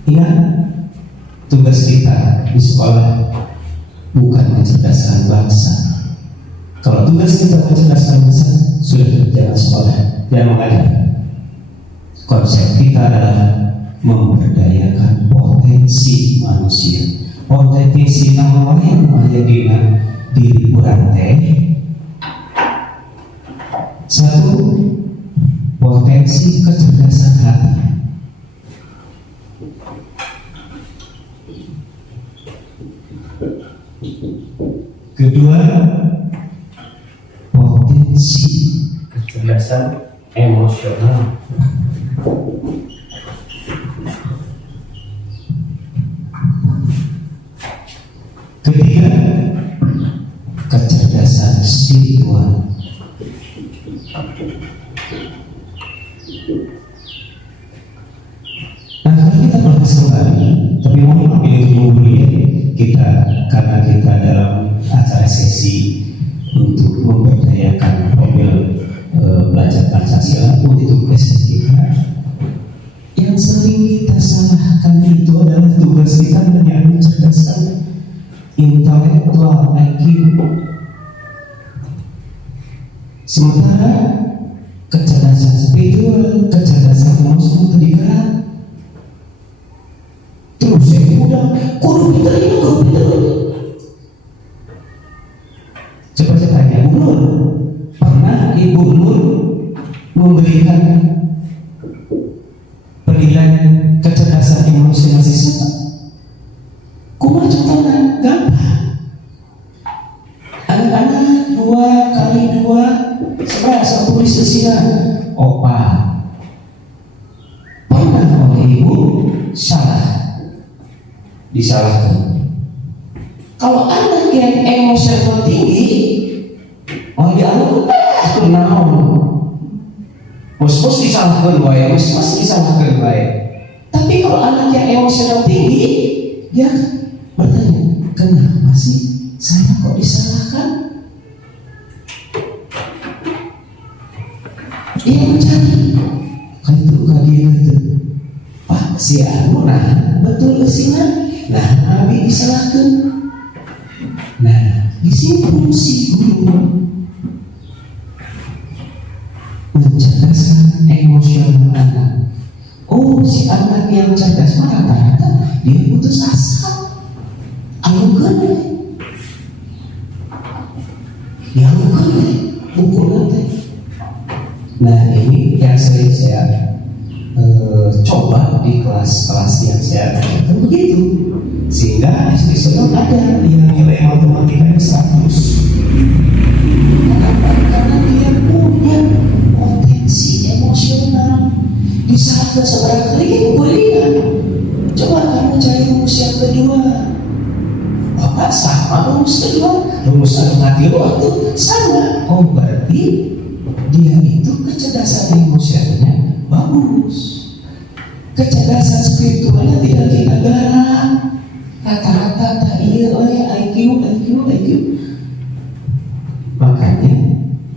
Ingat, tugas kita di sekolah bukan mencerdaskan bangsa. Kalau tugas kita mencerdaskan bangsa, sudah berjalan sekolah dan mengajar. Konsep kita adalah memberdayakan potensi manusia. Potensi nama yang menjadi diri kurang teh. Satu, potensi kecerdasan hati. Kedua, potensi kecerdasan emosional. Ketiga, kecerdasan spiritual. Nah, kalau kita bahas kembali, tapi mohon maaf ini ya, kita karena kita dalam acara sesi untuk memberdayakan profil pelajar Pancasila untuk tugas kita. Yang sering kita salahkan itu adalah tugas kita hanya mencerdaskan intelektual IQ. Sementara kecerdasan spiritual, kecerdasan emosional terdigerak. Terus saya udah kudu pinter. Coba saya tanya Bu Nur, pernah Ibu Nur memberikan penilaian kecerdasan emosional siswa? Kumaha contohnya? Gampang. Anak-anak 2 x 2 11 tulis di sini. Opa. Pernah oleh ibu salah, disalahkan. Kalau anak yang emosional tinggi, oh dia aku naon. Bos disalahkan baik, bos disalahkan baik. Tapi kalau anak yang emosional tinggi, dia bertanya, kenapa sih saya kok disalahkan? Dia mencari, dia gitu, Pak si Anu, nah betul sih nah Abi disalahkan. Nah di sini fungsi guru mencerdaskan emosional anak. Oh si anak yang cerdas rata-rata dia putus asa. Buku nanti. Nah ini yang sering saya coba di kelas-kelas yang saya ajarkan begitu, sehingga siswa ada yang nilai matematika 100. Kenapa? Karena dia punya potensi emosional. Di saat seberapa kali kuliah, coba kamu cari rumus yang kedua. Bapak sama rumus kedua, rumus matematika waktu sama. Oh berarti dia itu kecerdasan emosionalnya bagus. Kecerdasan spiritualnya tidak kita garap. Kata-kata tak iya IQ. Makanya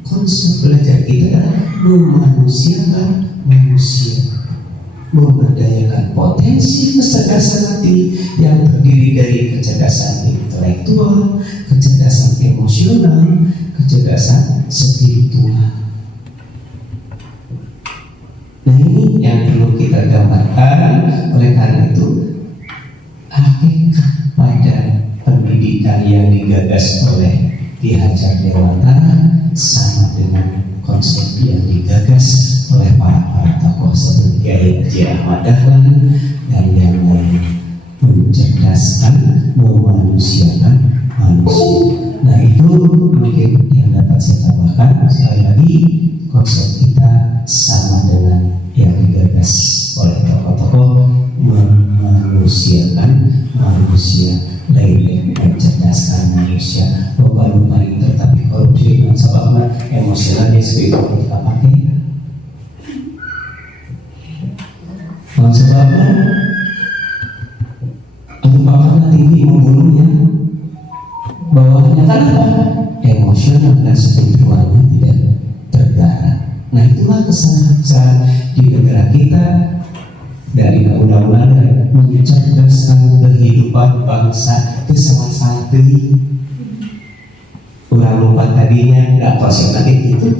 konsep belajar kita adalah memanusiakan manusia, memberdayakan potensi kecerdasan hati yang terdiri dari kecerdasan intelektual, kecerdasan emosional, kecerdasan spiritual. Nah ini yang perlu kita gambarkan. Oleh karena itu hakikat pada pendidikan yang digagas oleh Ki Hajar Dewantara sama dengan konsep yang digagas oleh para tokoh seperti Kiai Haji Ahmad Dahlan dan yang lain, mencerdaskan, memanusiakan manusia. Nah itu mungkin yang dapat saya tambahkan. Sekali lagi konsep kita sama dengan yang digagas oleh tokoh-tokoh, memanusiakan manusia, lain mencerdaskan manusia. Lupa tetapi korupsi dengan sebabnya emosionalnya spiritual kita pakai. Dengan sebabnya lupakannya tinggi membunuhnya, bawahnya kenapa? Emosional dan spiritualnya tidak tergarap. Nah itulah kesalahan di negara kita dari undang-undang mencerdaskan kehidupan bangsa itu sama sekali. Orang lupa tadinya nggak pasang lagi itu.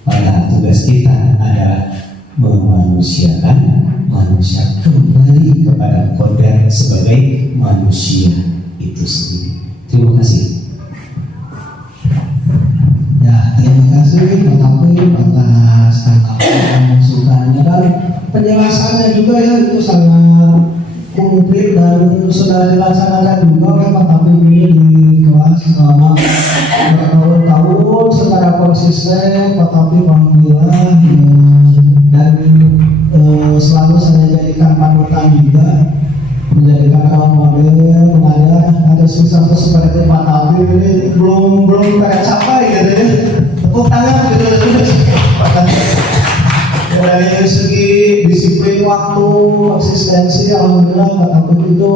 Pada tugas kita adalah memanusiakan manusia kembali kepada kodrat sebagai manusia itu sendiri. Terima kasih. Ya, terima kasih Pak Kapil atas tanggapan masukannya dan penjelasannya juga ya, itu sangat komplit dan sudah dilaksanakan juga oleh Pak Kapil ini di kelas selama bertahun-tahun secara konsisten. Pak Kapil alhamdulillah dan selalu saya jadikan panutan juga, menjadikan kaum model mengajar. Ada sesuatu seperti Pak Kapil ini belum tercapai gitu ya. Tepuk tangan gitu Pak Kapil. Dari segi disiplin waktu, konsistensi, alhamdulillah Pak Kapil itu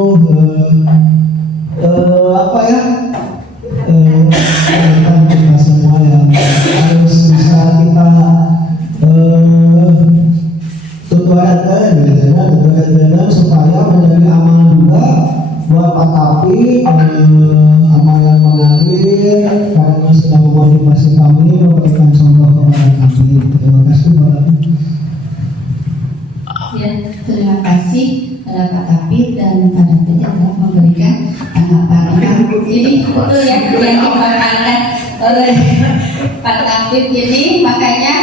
kita semua yang harus bisa kita tutup supaya menjadi amal juga buat Pak Tapi amal yang mengalir karena sudah memotivasi kami memberikan contoh kepada kami. Terima kasih Pak Tapi. Ya, terima kasih pada Pak Tapip dan pada penjaga memberikan tanggapan. Ini betul ya yang dikatakan oleh Pak Tapip. Jadi makanya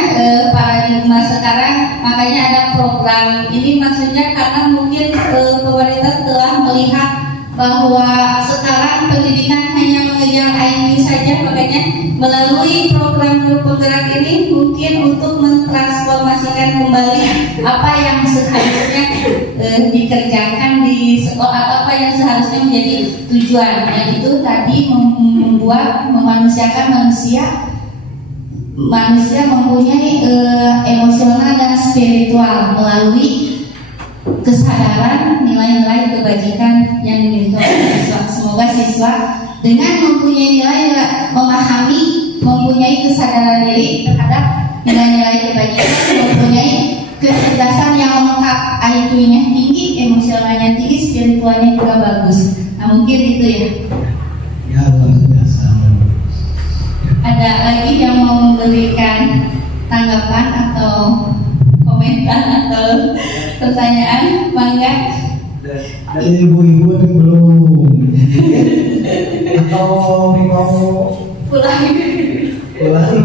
paradigma sekarang, makanya ada program ini, maksudnya karena mungkin pemerintah telah melihat bahwa sekarang pendidikan hanya mengejar IQ saja, makanya melalui program Guru Penggerak ini mungkin untuk mentransformasikan kembali apa yang seharusnya dikerjakan di sekolah atau apa yang seharusnya menjadi tujuan, yaitu tadi membuat memanusiakan manusia mempunyai emosional dan spiritual melalui kesadaran nilai-nilai kebajikan yang dimiliki oleh siswa. Semoga siswa dengan mempunyai nilai, memahami, mempunyai kesadaran diri terhadap nilai-nilai kebajikan, mempunyai kecerdasan yang lengkap, IQ-nya tinggi, emosionalnya tinggi, spiritualnya juga bagus. Nah mungkin itu ya. Ya, luar biasa. Ada lagi yang mau memberikan tanggapan atau komentar atau pertanyaan? Bangga. Dari ibu-ibu ini belum. Atau mau Pulang. pulang?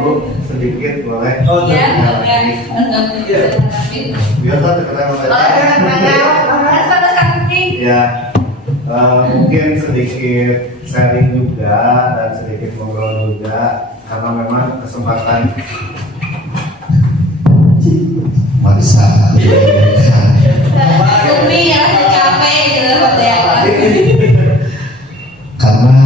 Bu, sedikit boleh? Ya, boleh. Biasa ya, mungkin sedikit sharing juga dan sedikit ngobrol juga karena memang kesempatan Marisa. Bumi ya, capek gitu ya. Karena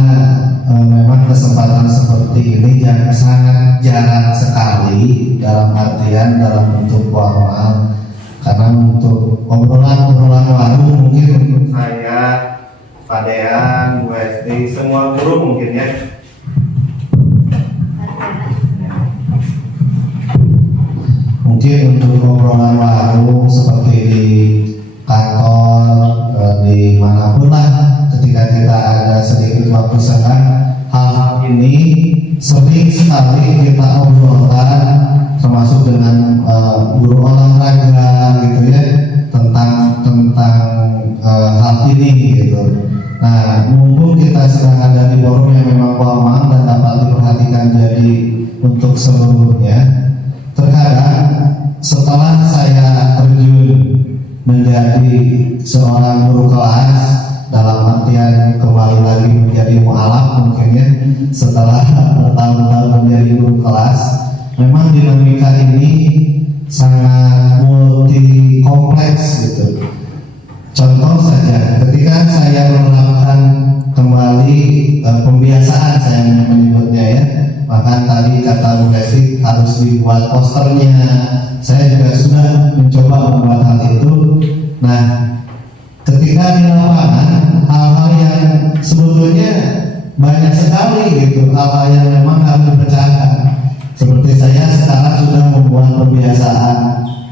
memang kesempatan seperti ini yang sangat jarang sekali, dalam artian dalam bentuk formal. Karena untuk obrolan-obrolan warung mungkin untuk saya, Pak Dean, Bu Esti, semua guru mungkin ya. mungkin untuk obrolan warung seperti di kantor, di manapun lah, ketika kita ada sedikit waktu senggang, hal-hal ini sering sekali kita obrolkan, termasuk dengan guru olahraga gitu ya, tentang hal ini gitu. Nah, mumpung kita sedang ada di forum yang memang formal dan dapat diperhatikan jadi untuk seluruhnya, terkadang setelah saya terjun menjadi seorang guru kelas, dalam artian kembali lagi menjadi mu'alaf mungkin ya, setelah bertahun-tahun menjadi guru kelas, memang dinamika ini sangat multi kompleks gitu. Contoh saja, ketika saya menerapkan kembali pembiasaan, saya menyebutnya ya, maka tadi kata Bu Desi harus dibuat posternya. Saya juga sudah mencoba membuat hal itu. Nah, ketika di lapangan, hal-hal yang sebetulnya banyak sekali gitu, hal-hal yang memang harus dipecahkan. Seperti saya sekarang sudah membuat pembiasaan.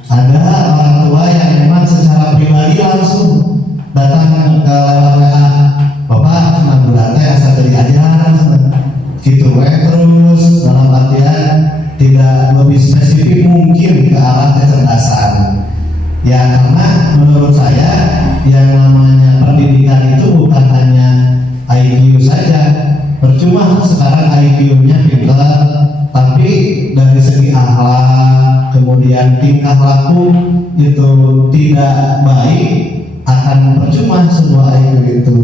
Ada orang tua yang memang secara pribadi langsung datang ke lewat WA, Bapak pengangguran teh asal dari ajaran gitu, terus dalam artian tidak lebih spesifik mungkin ke arah kecerdasan. Ya karena menurut saya yang namanya pendidikan itu bukan hanya IQ saja. Percuma sekarang IQ-nya pintar, tapi dari segi akhlak, kemudian tingkah laku itu tidak baik, akan percuma sebuah IQ itu.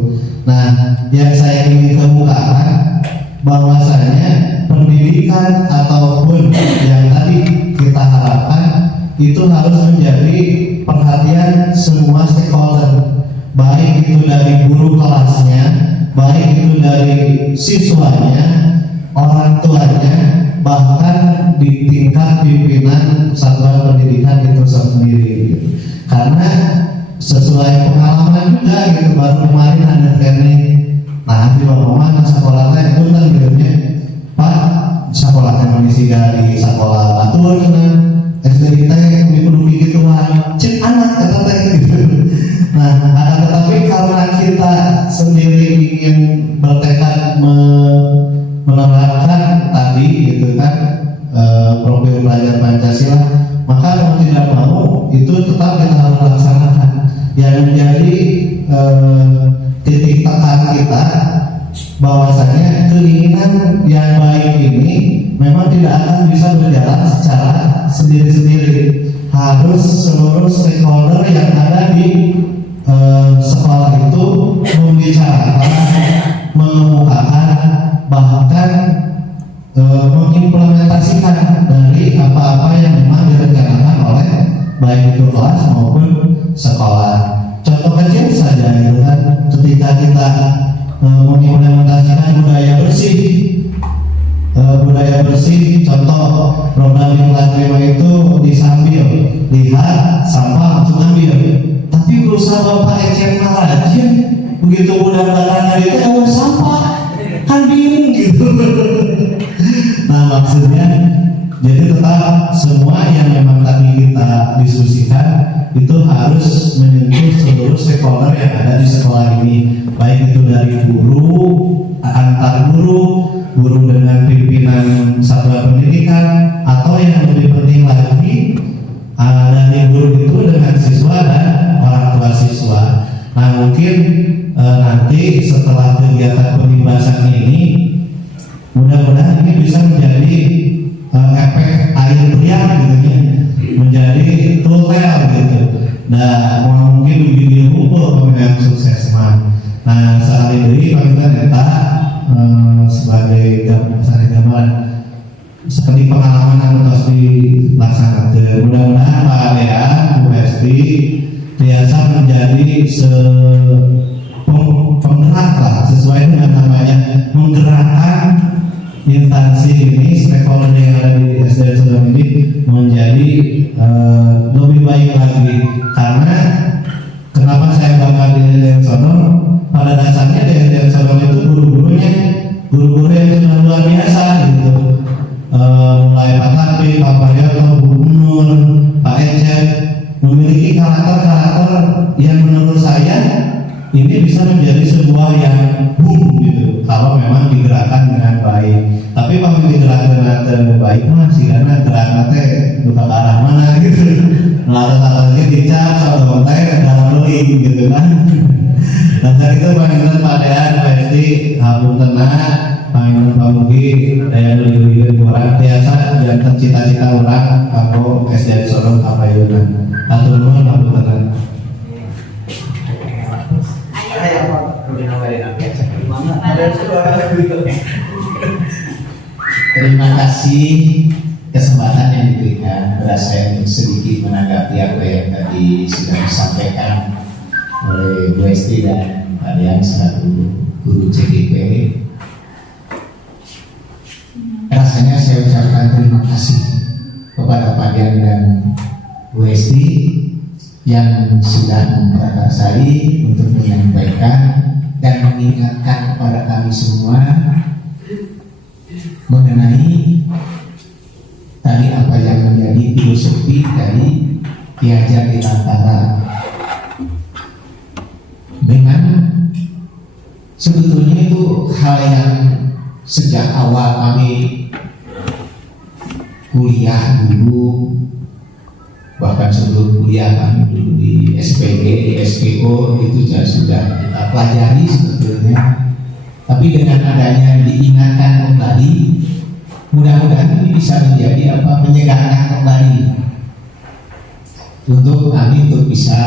Nah, yang saya ingin kemukakan bahwasanya pendidikan ataupun yang tadi kita harapkan itu harus menjadi perhatian semua stakeholder, baik itu dari guru kelasnya, baik itu dari siswanya, orang tuanya, bahkan di tingkat pimpinan satuan pendidikan itu sendiri. Karena sesuai pengalaman juga gitu, baru kemarin ada training, nah di mana sekolahnya itu kan gitu ya, Pak sekolahnya kondisi dari sekolah batur kan SD kita yang kudu gitu lah, cek anak kata teh gitu. sendiri ingin bertekad menerapkan tadi gitu kan profil pelajar Pancasila, maka mau tidak mau itu tetap kita harus laksanakan. Yang menjadi titik tekan kita bahwasanya keinginan yang baik ini memang tidak akan bisa berjalan secara sendiri-sendiri. Harus seluruh stakeholder yang ada di sekolah itu membicarakan, mengemukakan, bahkan mengimplementasikan dari apa-apa yang memang direncanakan oleh baik itu kelas maupun sekolah. Contoh kecil saja gitu kan, ketika kita mengimplementasikan budaya bersih, contoh program di kelas 5 itu disambil lihat sampah langsung ambil, tapi berusaha Bapak Ecep rajin begitu mudah-mudahan itu sampah kan bingung gitu. Nah maksudnya jadi tetap semua yang memang tadi kita diskusikan itu harus menyentuh seluruh stakeholder yang ada di sekolah ini, baik itu dari guru, antar guru dengan pimpinan satuan pendidikan, atau yang lebih penting lagi dari guru itu dengan siswa dan orang tua siswa. Nah mungkin nanti setelah kegiatan pembahasan ini mudah-mudahan ini bisa menjadi efek air beriak gitu ya, menjadi tutel gitu. Nah mungkin lebih kumpul pemilihan sukses mah. Nah sekali lagi panggilan eta sebagai gambaran seperti pengalaman yang harus dilaksanakan. Mudah-mudahan Pak Dean, Bu Hesti biasa menjadi penggerak lah, sesuai dengan namanya, menggerakkan instansi ini, stakeholder yang ada di SDN Sodom ini menjadi lebih baik lagi. Karena kenapa saya bangga di SDN Sodom? Pada dasarnya di SDN Sodom itu guru-guru yang sudah luar biasa gitu. Mulai Pak Tapi, Pak Parioto, Bu Nur, Pak Ecep memiliki karakter-karakter yang menurut saya ini bisa menjadi sebuah yang boom gitu kalau memang digerakkan dengan baik. Tapi kalau digerakkan dengan baik masih karena geraknya teh buka ke arah mana gitu. Lalu dicap atau teh dalam beli gitu kan. Dan dari itu panggilan Pak Dean, Pak Hesti, Habung Tenang, panggilan Pak Mugi, daya lebih kurang biasa dan cita-cita orang kalau SDN Sodom Kapayunan. Atur nuhun Habung Tenang. Terima kasih kesempatan yang diberikan kepada saya untuk sedikit menanggapi apa yang tadi sudah disampaikan oleh Bu Hesti dan Pak Dean selaku guru CGP. Rasanya saya ucapkan terima kasih kepada Pak Dean dan Bu Hesti yang sudah memperkasai untuk menyampaikan dan mengingatkan kepada kami semua mengenai tadi apa yang menjadi filosofi dari Ki Hajar Dewantara. Memang sebetulnya itu hal yang sejak awal kami kuliah dulu, bahkan sebelum kuliah kami dulu di SPG, di SPO itu sudah kita pelajari sebetulnya. Tapi dengan adanya diingatkan kembali, mudah-mudahan ini bisa menjadi menyegarkan kembali untuk kami untuk bisa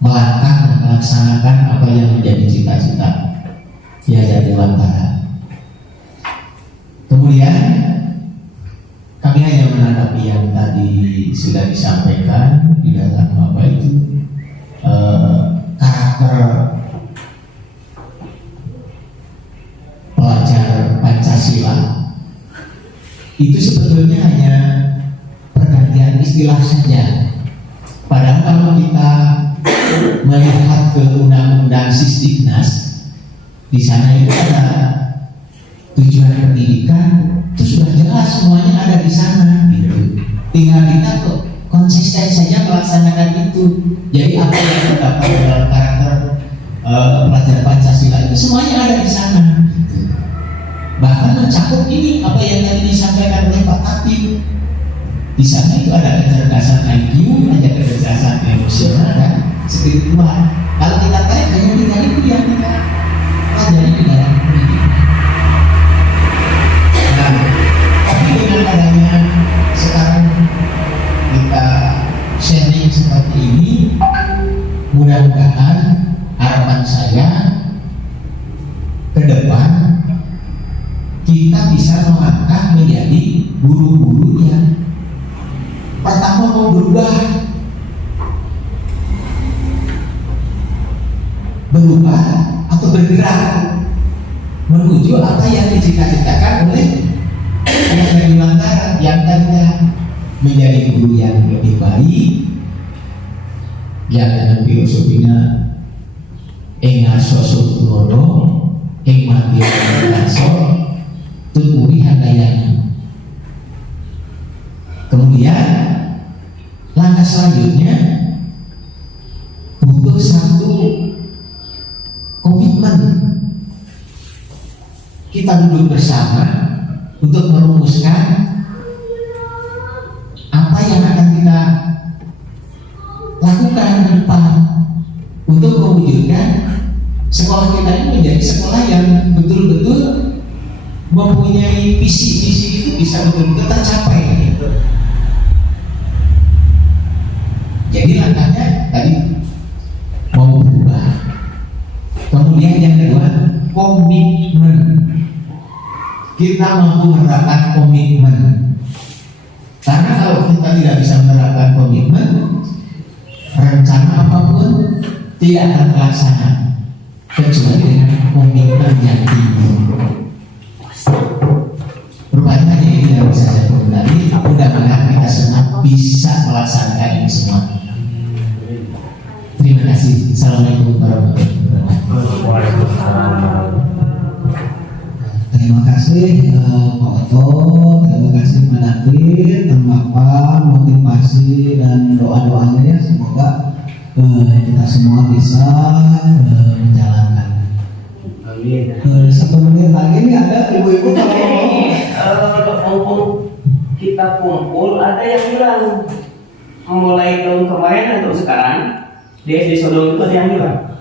melangkah melaksanakan apa yang menjadi cita-cita Ki Hajar Dewantara. Kemudian kami hanya menanggapi yang tadi sudah disampaikan di dalam karakter pelajar Pancasila itu sebetulnya hanya pergantian istilah saja. Padahal kalau kita melihat ke undang-undang Sisdiknas, di sana itu ada tujuan pendidikan, itu sudah jelas semuanya ada di sana gitu. Tinggal kita konsisten saja melaksanakan itu. Jadi apa yang terdapat dalam karakter pelajar Pancasila itu semuanya ada di sana. Bahkan mencakup ini apa yang tadi disampaikan oleh Pak Katib. Di sana itu ada kecerdasan IQ, ada kecerdasan emosional dan spiritual. Kalau kita tahu hanya 3 itu yang kita pelajari di dalam pendidikan. Nah, tapi dengan adanya sekarang kita sharing seperti ini, mudah-mudahan harapan saya ke depan kita bisa mengangkat menjadi guru-guru yang pertama mau berubah atau bergerak menuju apa yang dicita-citakan oleh yang dari Manggaran, yang tadinya menjadi guru yang lebih baik, yang dengan filosofinya ngaso suturodo, mati ngaso, tuturi handayani. Kemudian langkah selanjutnya butuh satu komitmen. Kita duduk bersama untuk merumuskan apa yang akan kita lakukan ke depan untuk mewujudkan sekolah kita ini menjadi sekolah yang betul-betul mempunyai visi-visi itu bisa betul-betul tercapai. Jadi langkahnya tadi mau berubah. Kemudian yang kedua, komitmen. Kita mampu menerapkan komitmen. Karena kalau kita tidak bisa menerapkan komitmen, rencana apapun tidak akan terlaksana kecuali dengan komitmen yang tinggi. Rupanya ini tidak bisa saya tadi. Mudah-mudahan kita semua bisa melaksanakan ini semua. Terima kasih. Assalamualaikum warahmatullahi wabarakatuh. Terima kasih Pak Oto, terima kasih Mbak David, tanggapan, motivasi dan doa-doanya ya, semoga kita semua bisa menjalankan. Amin. 1 menit lagi nih ada ibu-ibu Mumpung kita kumpul, ada yang hilang. Mulai tahun kemarin atau sekarang di SD Sodong itu ada yang hilang.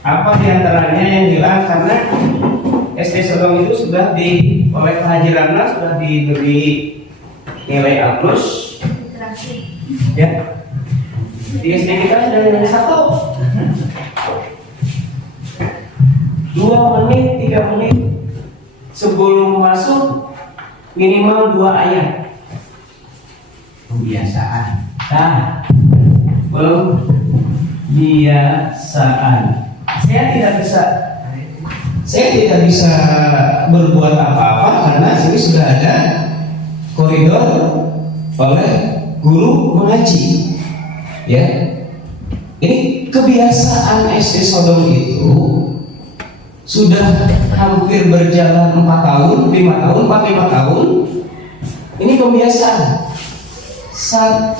Apa diantaranya yang hilang? Karena SD Sodong itu sudah oleh Pak Haji Rana sudah diberi nilai A+. Ya. Di SD kita sudah nilai 1. 2 menit, 3 menit sebelum masuk minimal 2 ayat. Pembiasaan. Nah, belum biasaan. Saya tidak bisa berbuat apa-apa karena sini sudah ada koridor oleh guru mengaji. Ya, ini kebiasaan SD Sodong itu sudah hampir berjalan 4 tahun, 5 tahun, 4-5 tahun. Ini kebiasaan 1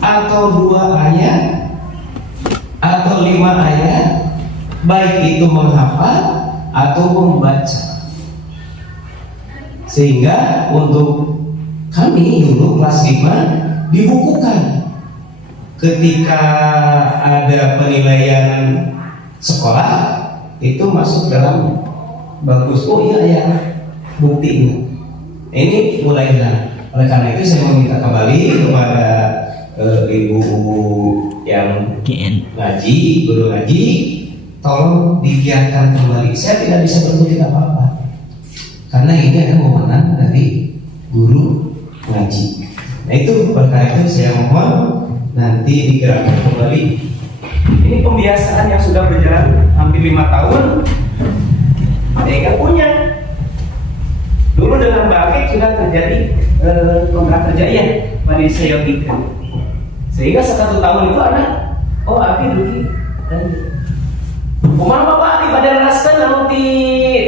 atau 2 ayat atau 5 ayat, baik itu menghafal atau membaca. Sehingga untuk kami dulu kelas 5 dibukukan ketika ada penilaian sekolah itu masuk dalam bagus. Oh iya ya, bukti ini mulai hilang. Oleh karena itu saya meminta kembali kepada ibu yang ngaji, guru ngaji, tolong digiatkan kembali. Saya tidak bisa berbuat apa-apa karena ini adalah wewenang dari guru ngaji. Nah itu berkait itu saya mohon nanti digerakkan kembali. Ini pembiasaan yang sudah berjalan hampir 5 tahun. Mereka punya. Dulu dengan Mbak Afik sudah terjadi kontrak kerja ya pada diseyogikan. Sehingga 1 tahun itu ada Afik rugi dan umpama Bapak di badan raskan lalu di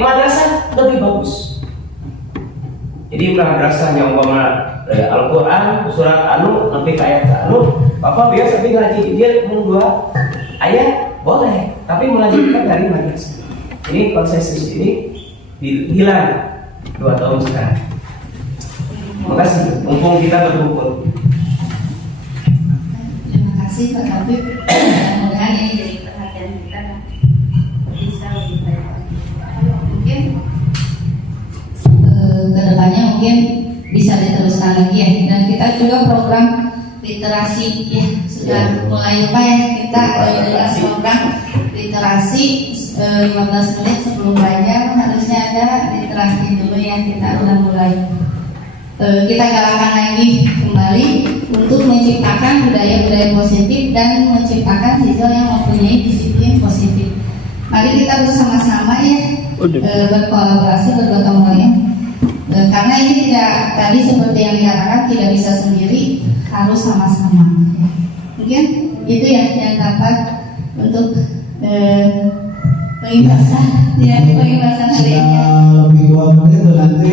madrasah lebih bagus. Jadi madrasahnya umpama Al-Quran surat anu sampai ke ayat anu, Bapak biasa ngaji dia 2 ayah boleh, tapi melanjutkan dari madrasah. Ini konsensus ini hilang 2 tahun sekarang. Makasih, mumpung kita berkumpul. Terima kasih Pak Taufik. Mudah-mudahan ini jadi perhatian kita bisa lebih baik lagi. Mungkin kedepannya mungkin bisa diteruskan lagi ya. Dan kita juga program literasi ya sudah mulai Pak ya, kita dengan program literasi 15 menit sebelum belajar harusnya ada literasi dulu ya, kita udah mulai. Kita galakkan lagi kembali untuk menciptakan budaya-budaya positif dan menciptakan siswa yang mempunyai disiplin positif. Mari kita bersama-sama ya berkolaborasi, bergotong royong. Karena ini tidak, tadi seperti yang dikatakan, tidak bisa sendiri, harus sama-sama. Mungkin itu ya yang dapat untuk pembahasan ya, pembahasan hari ini. Lebih 2 menit nanti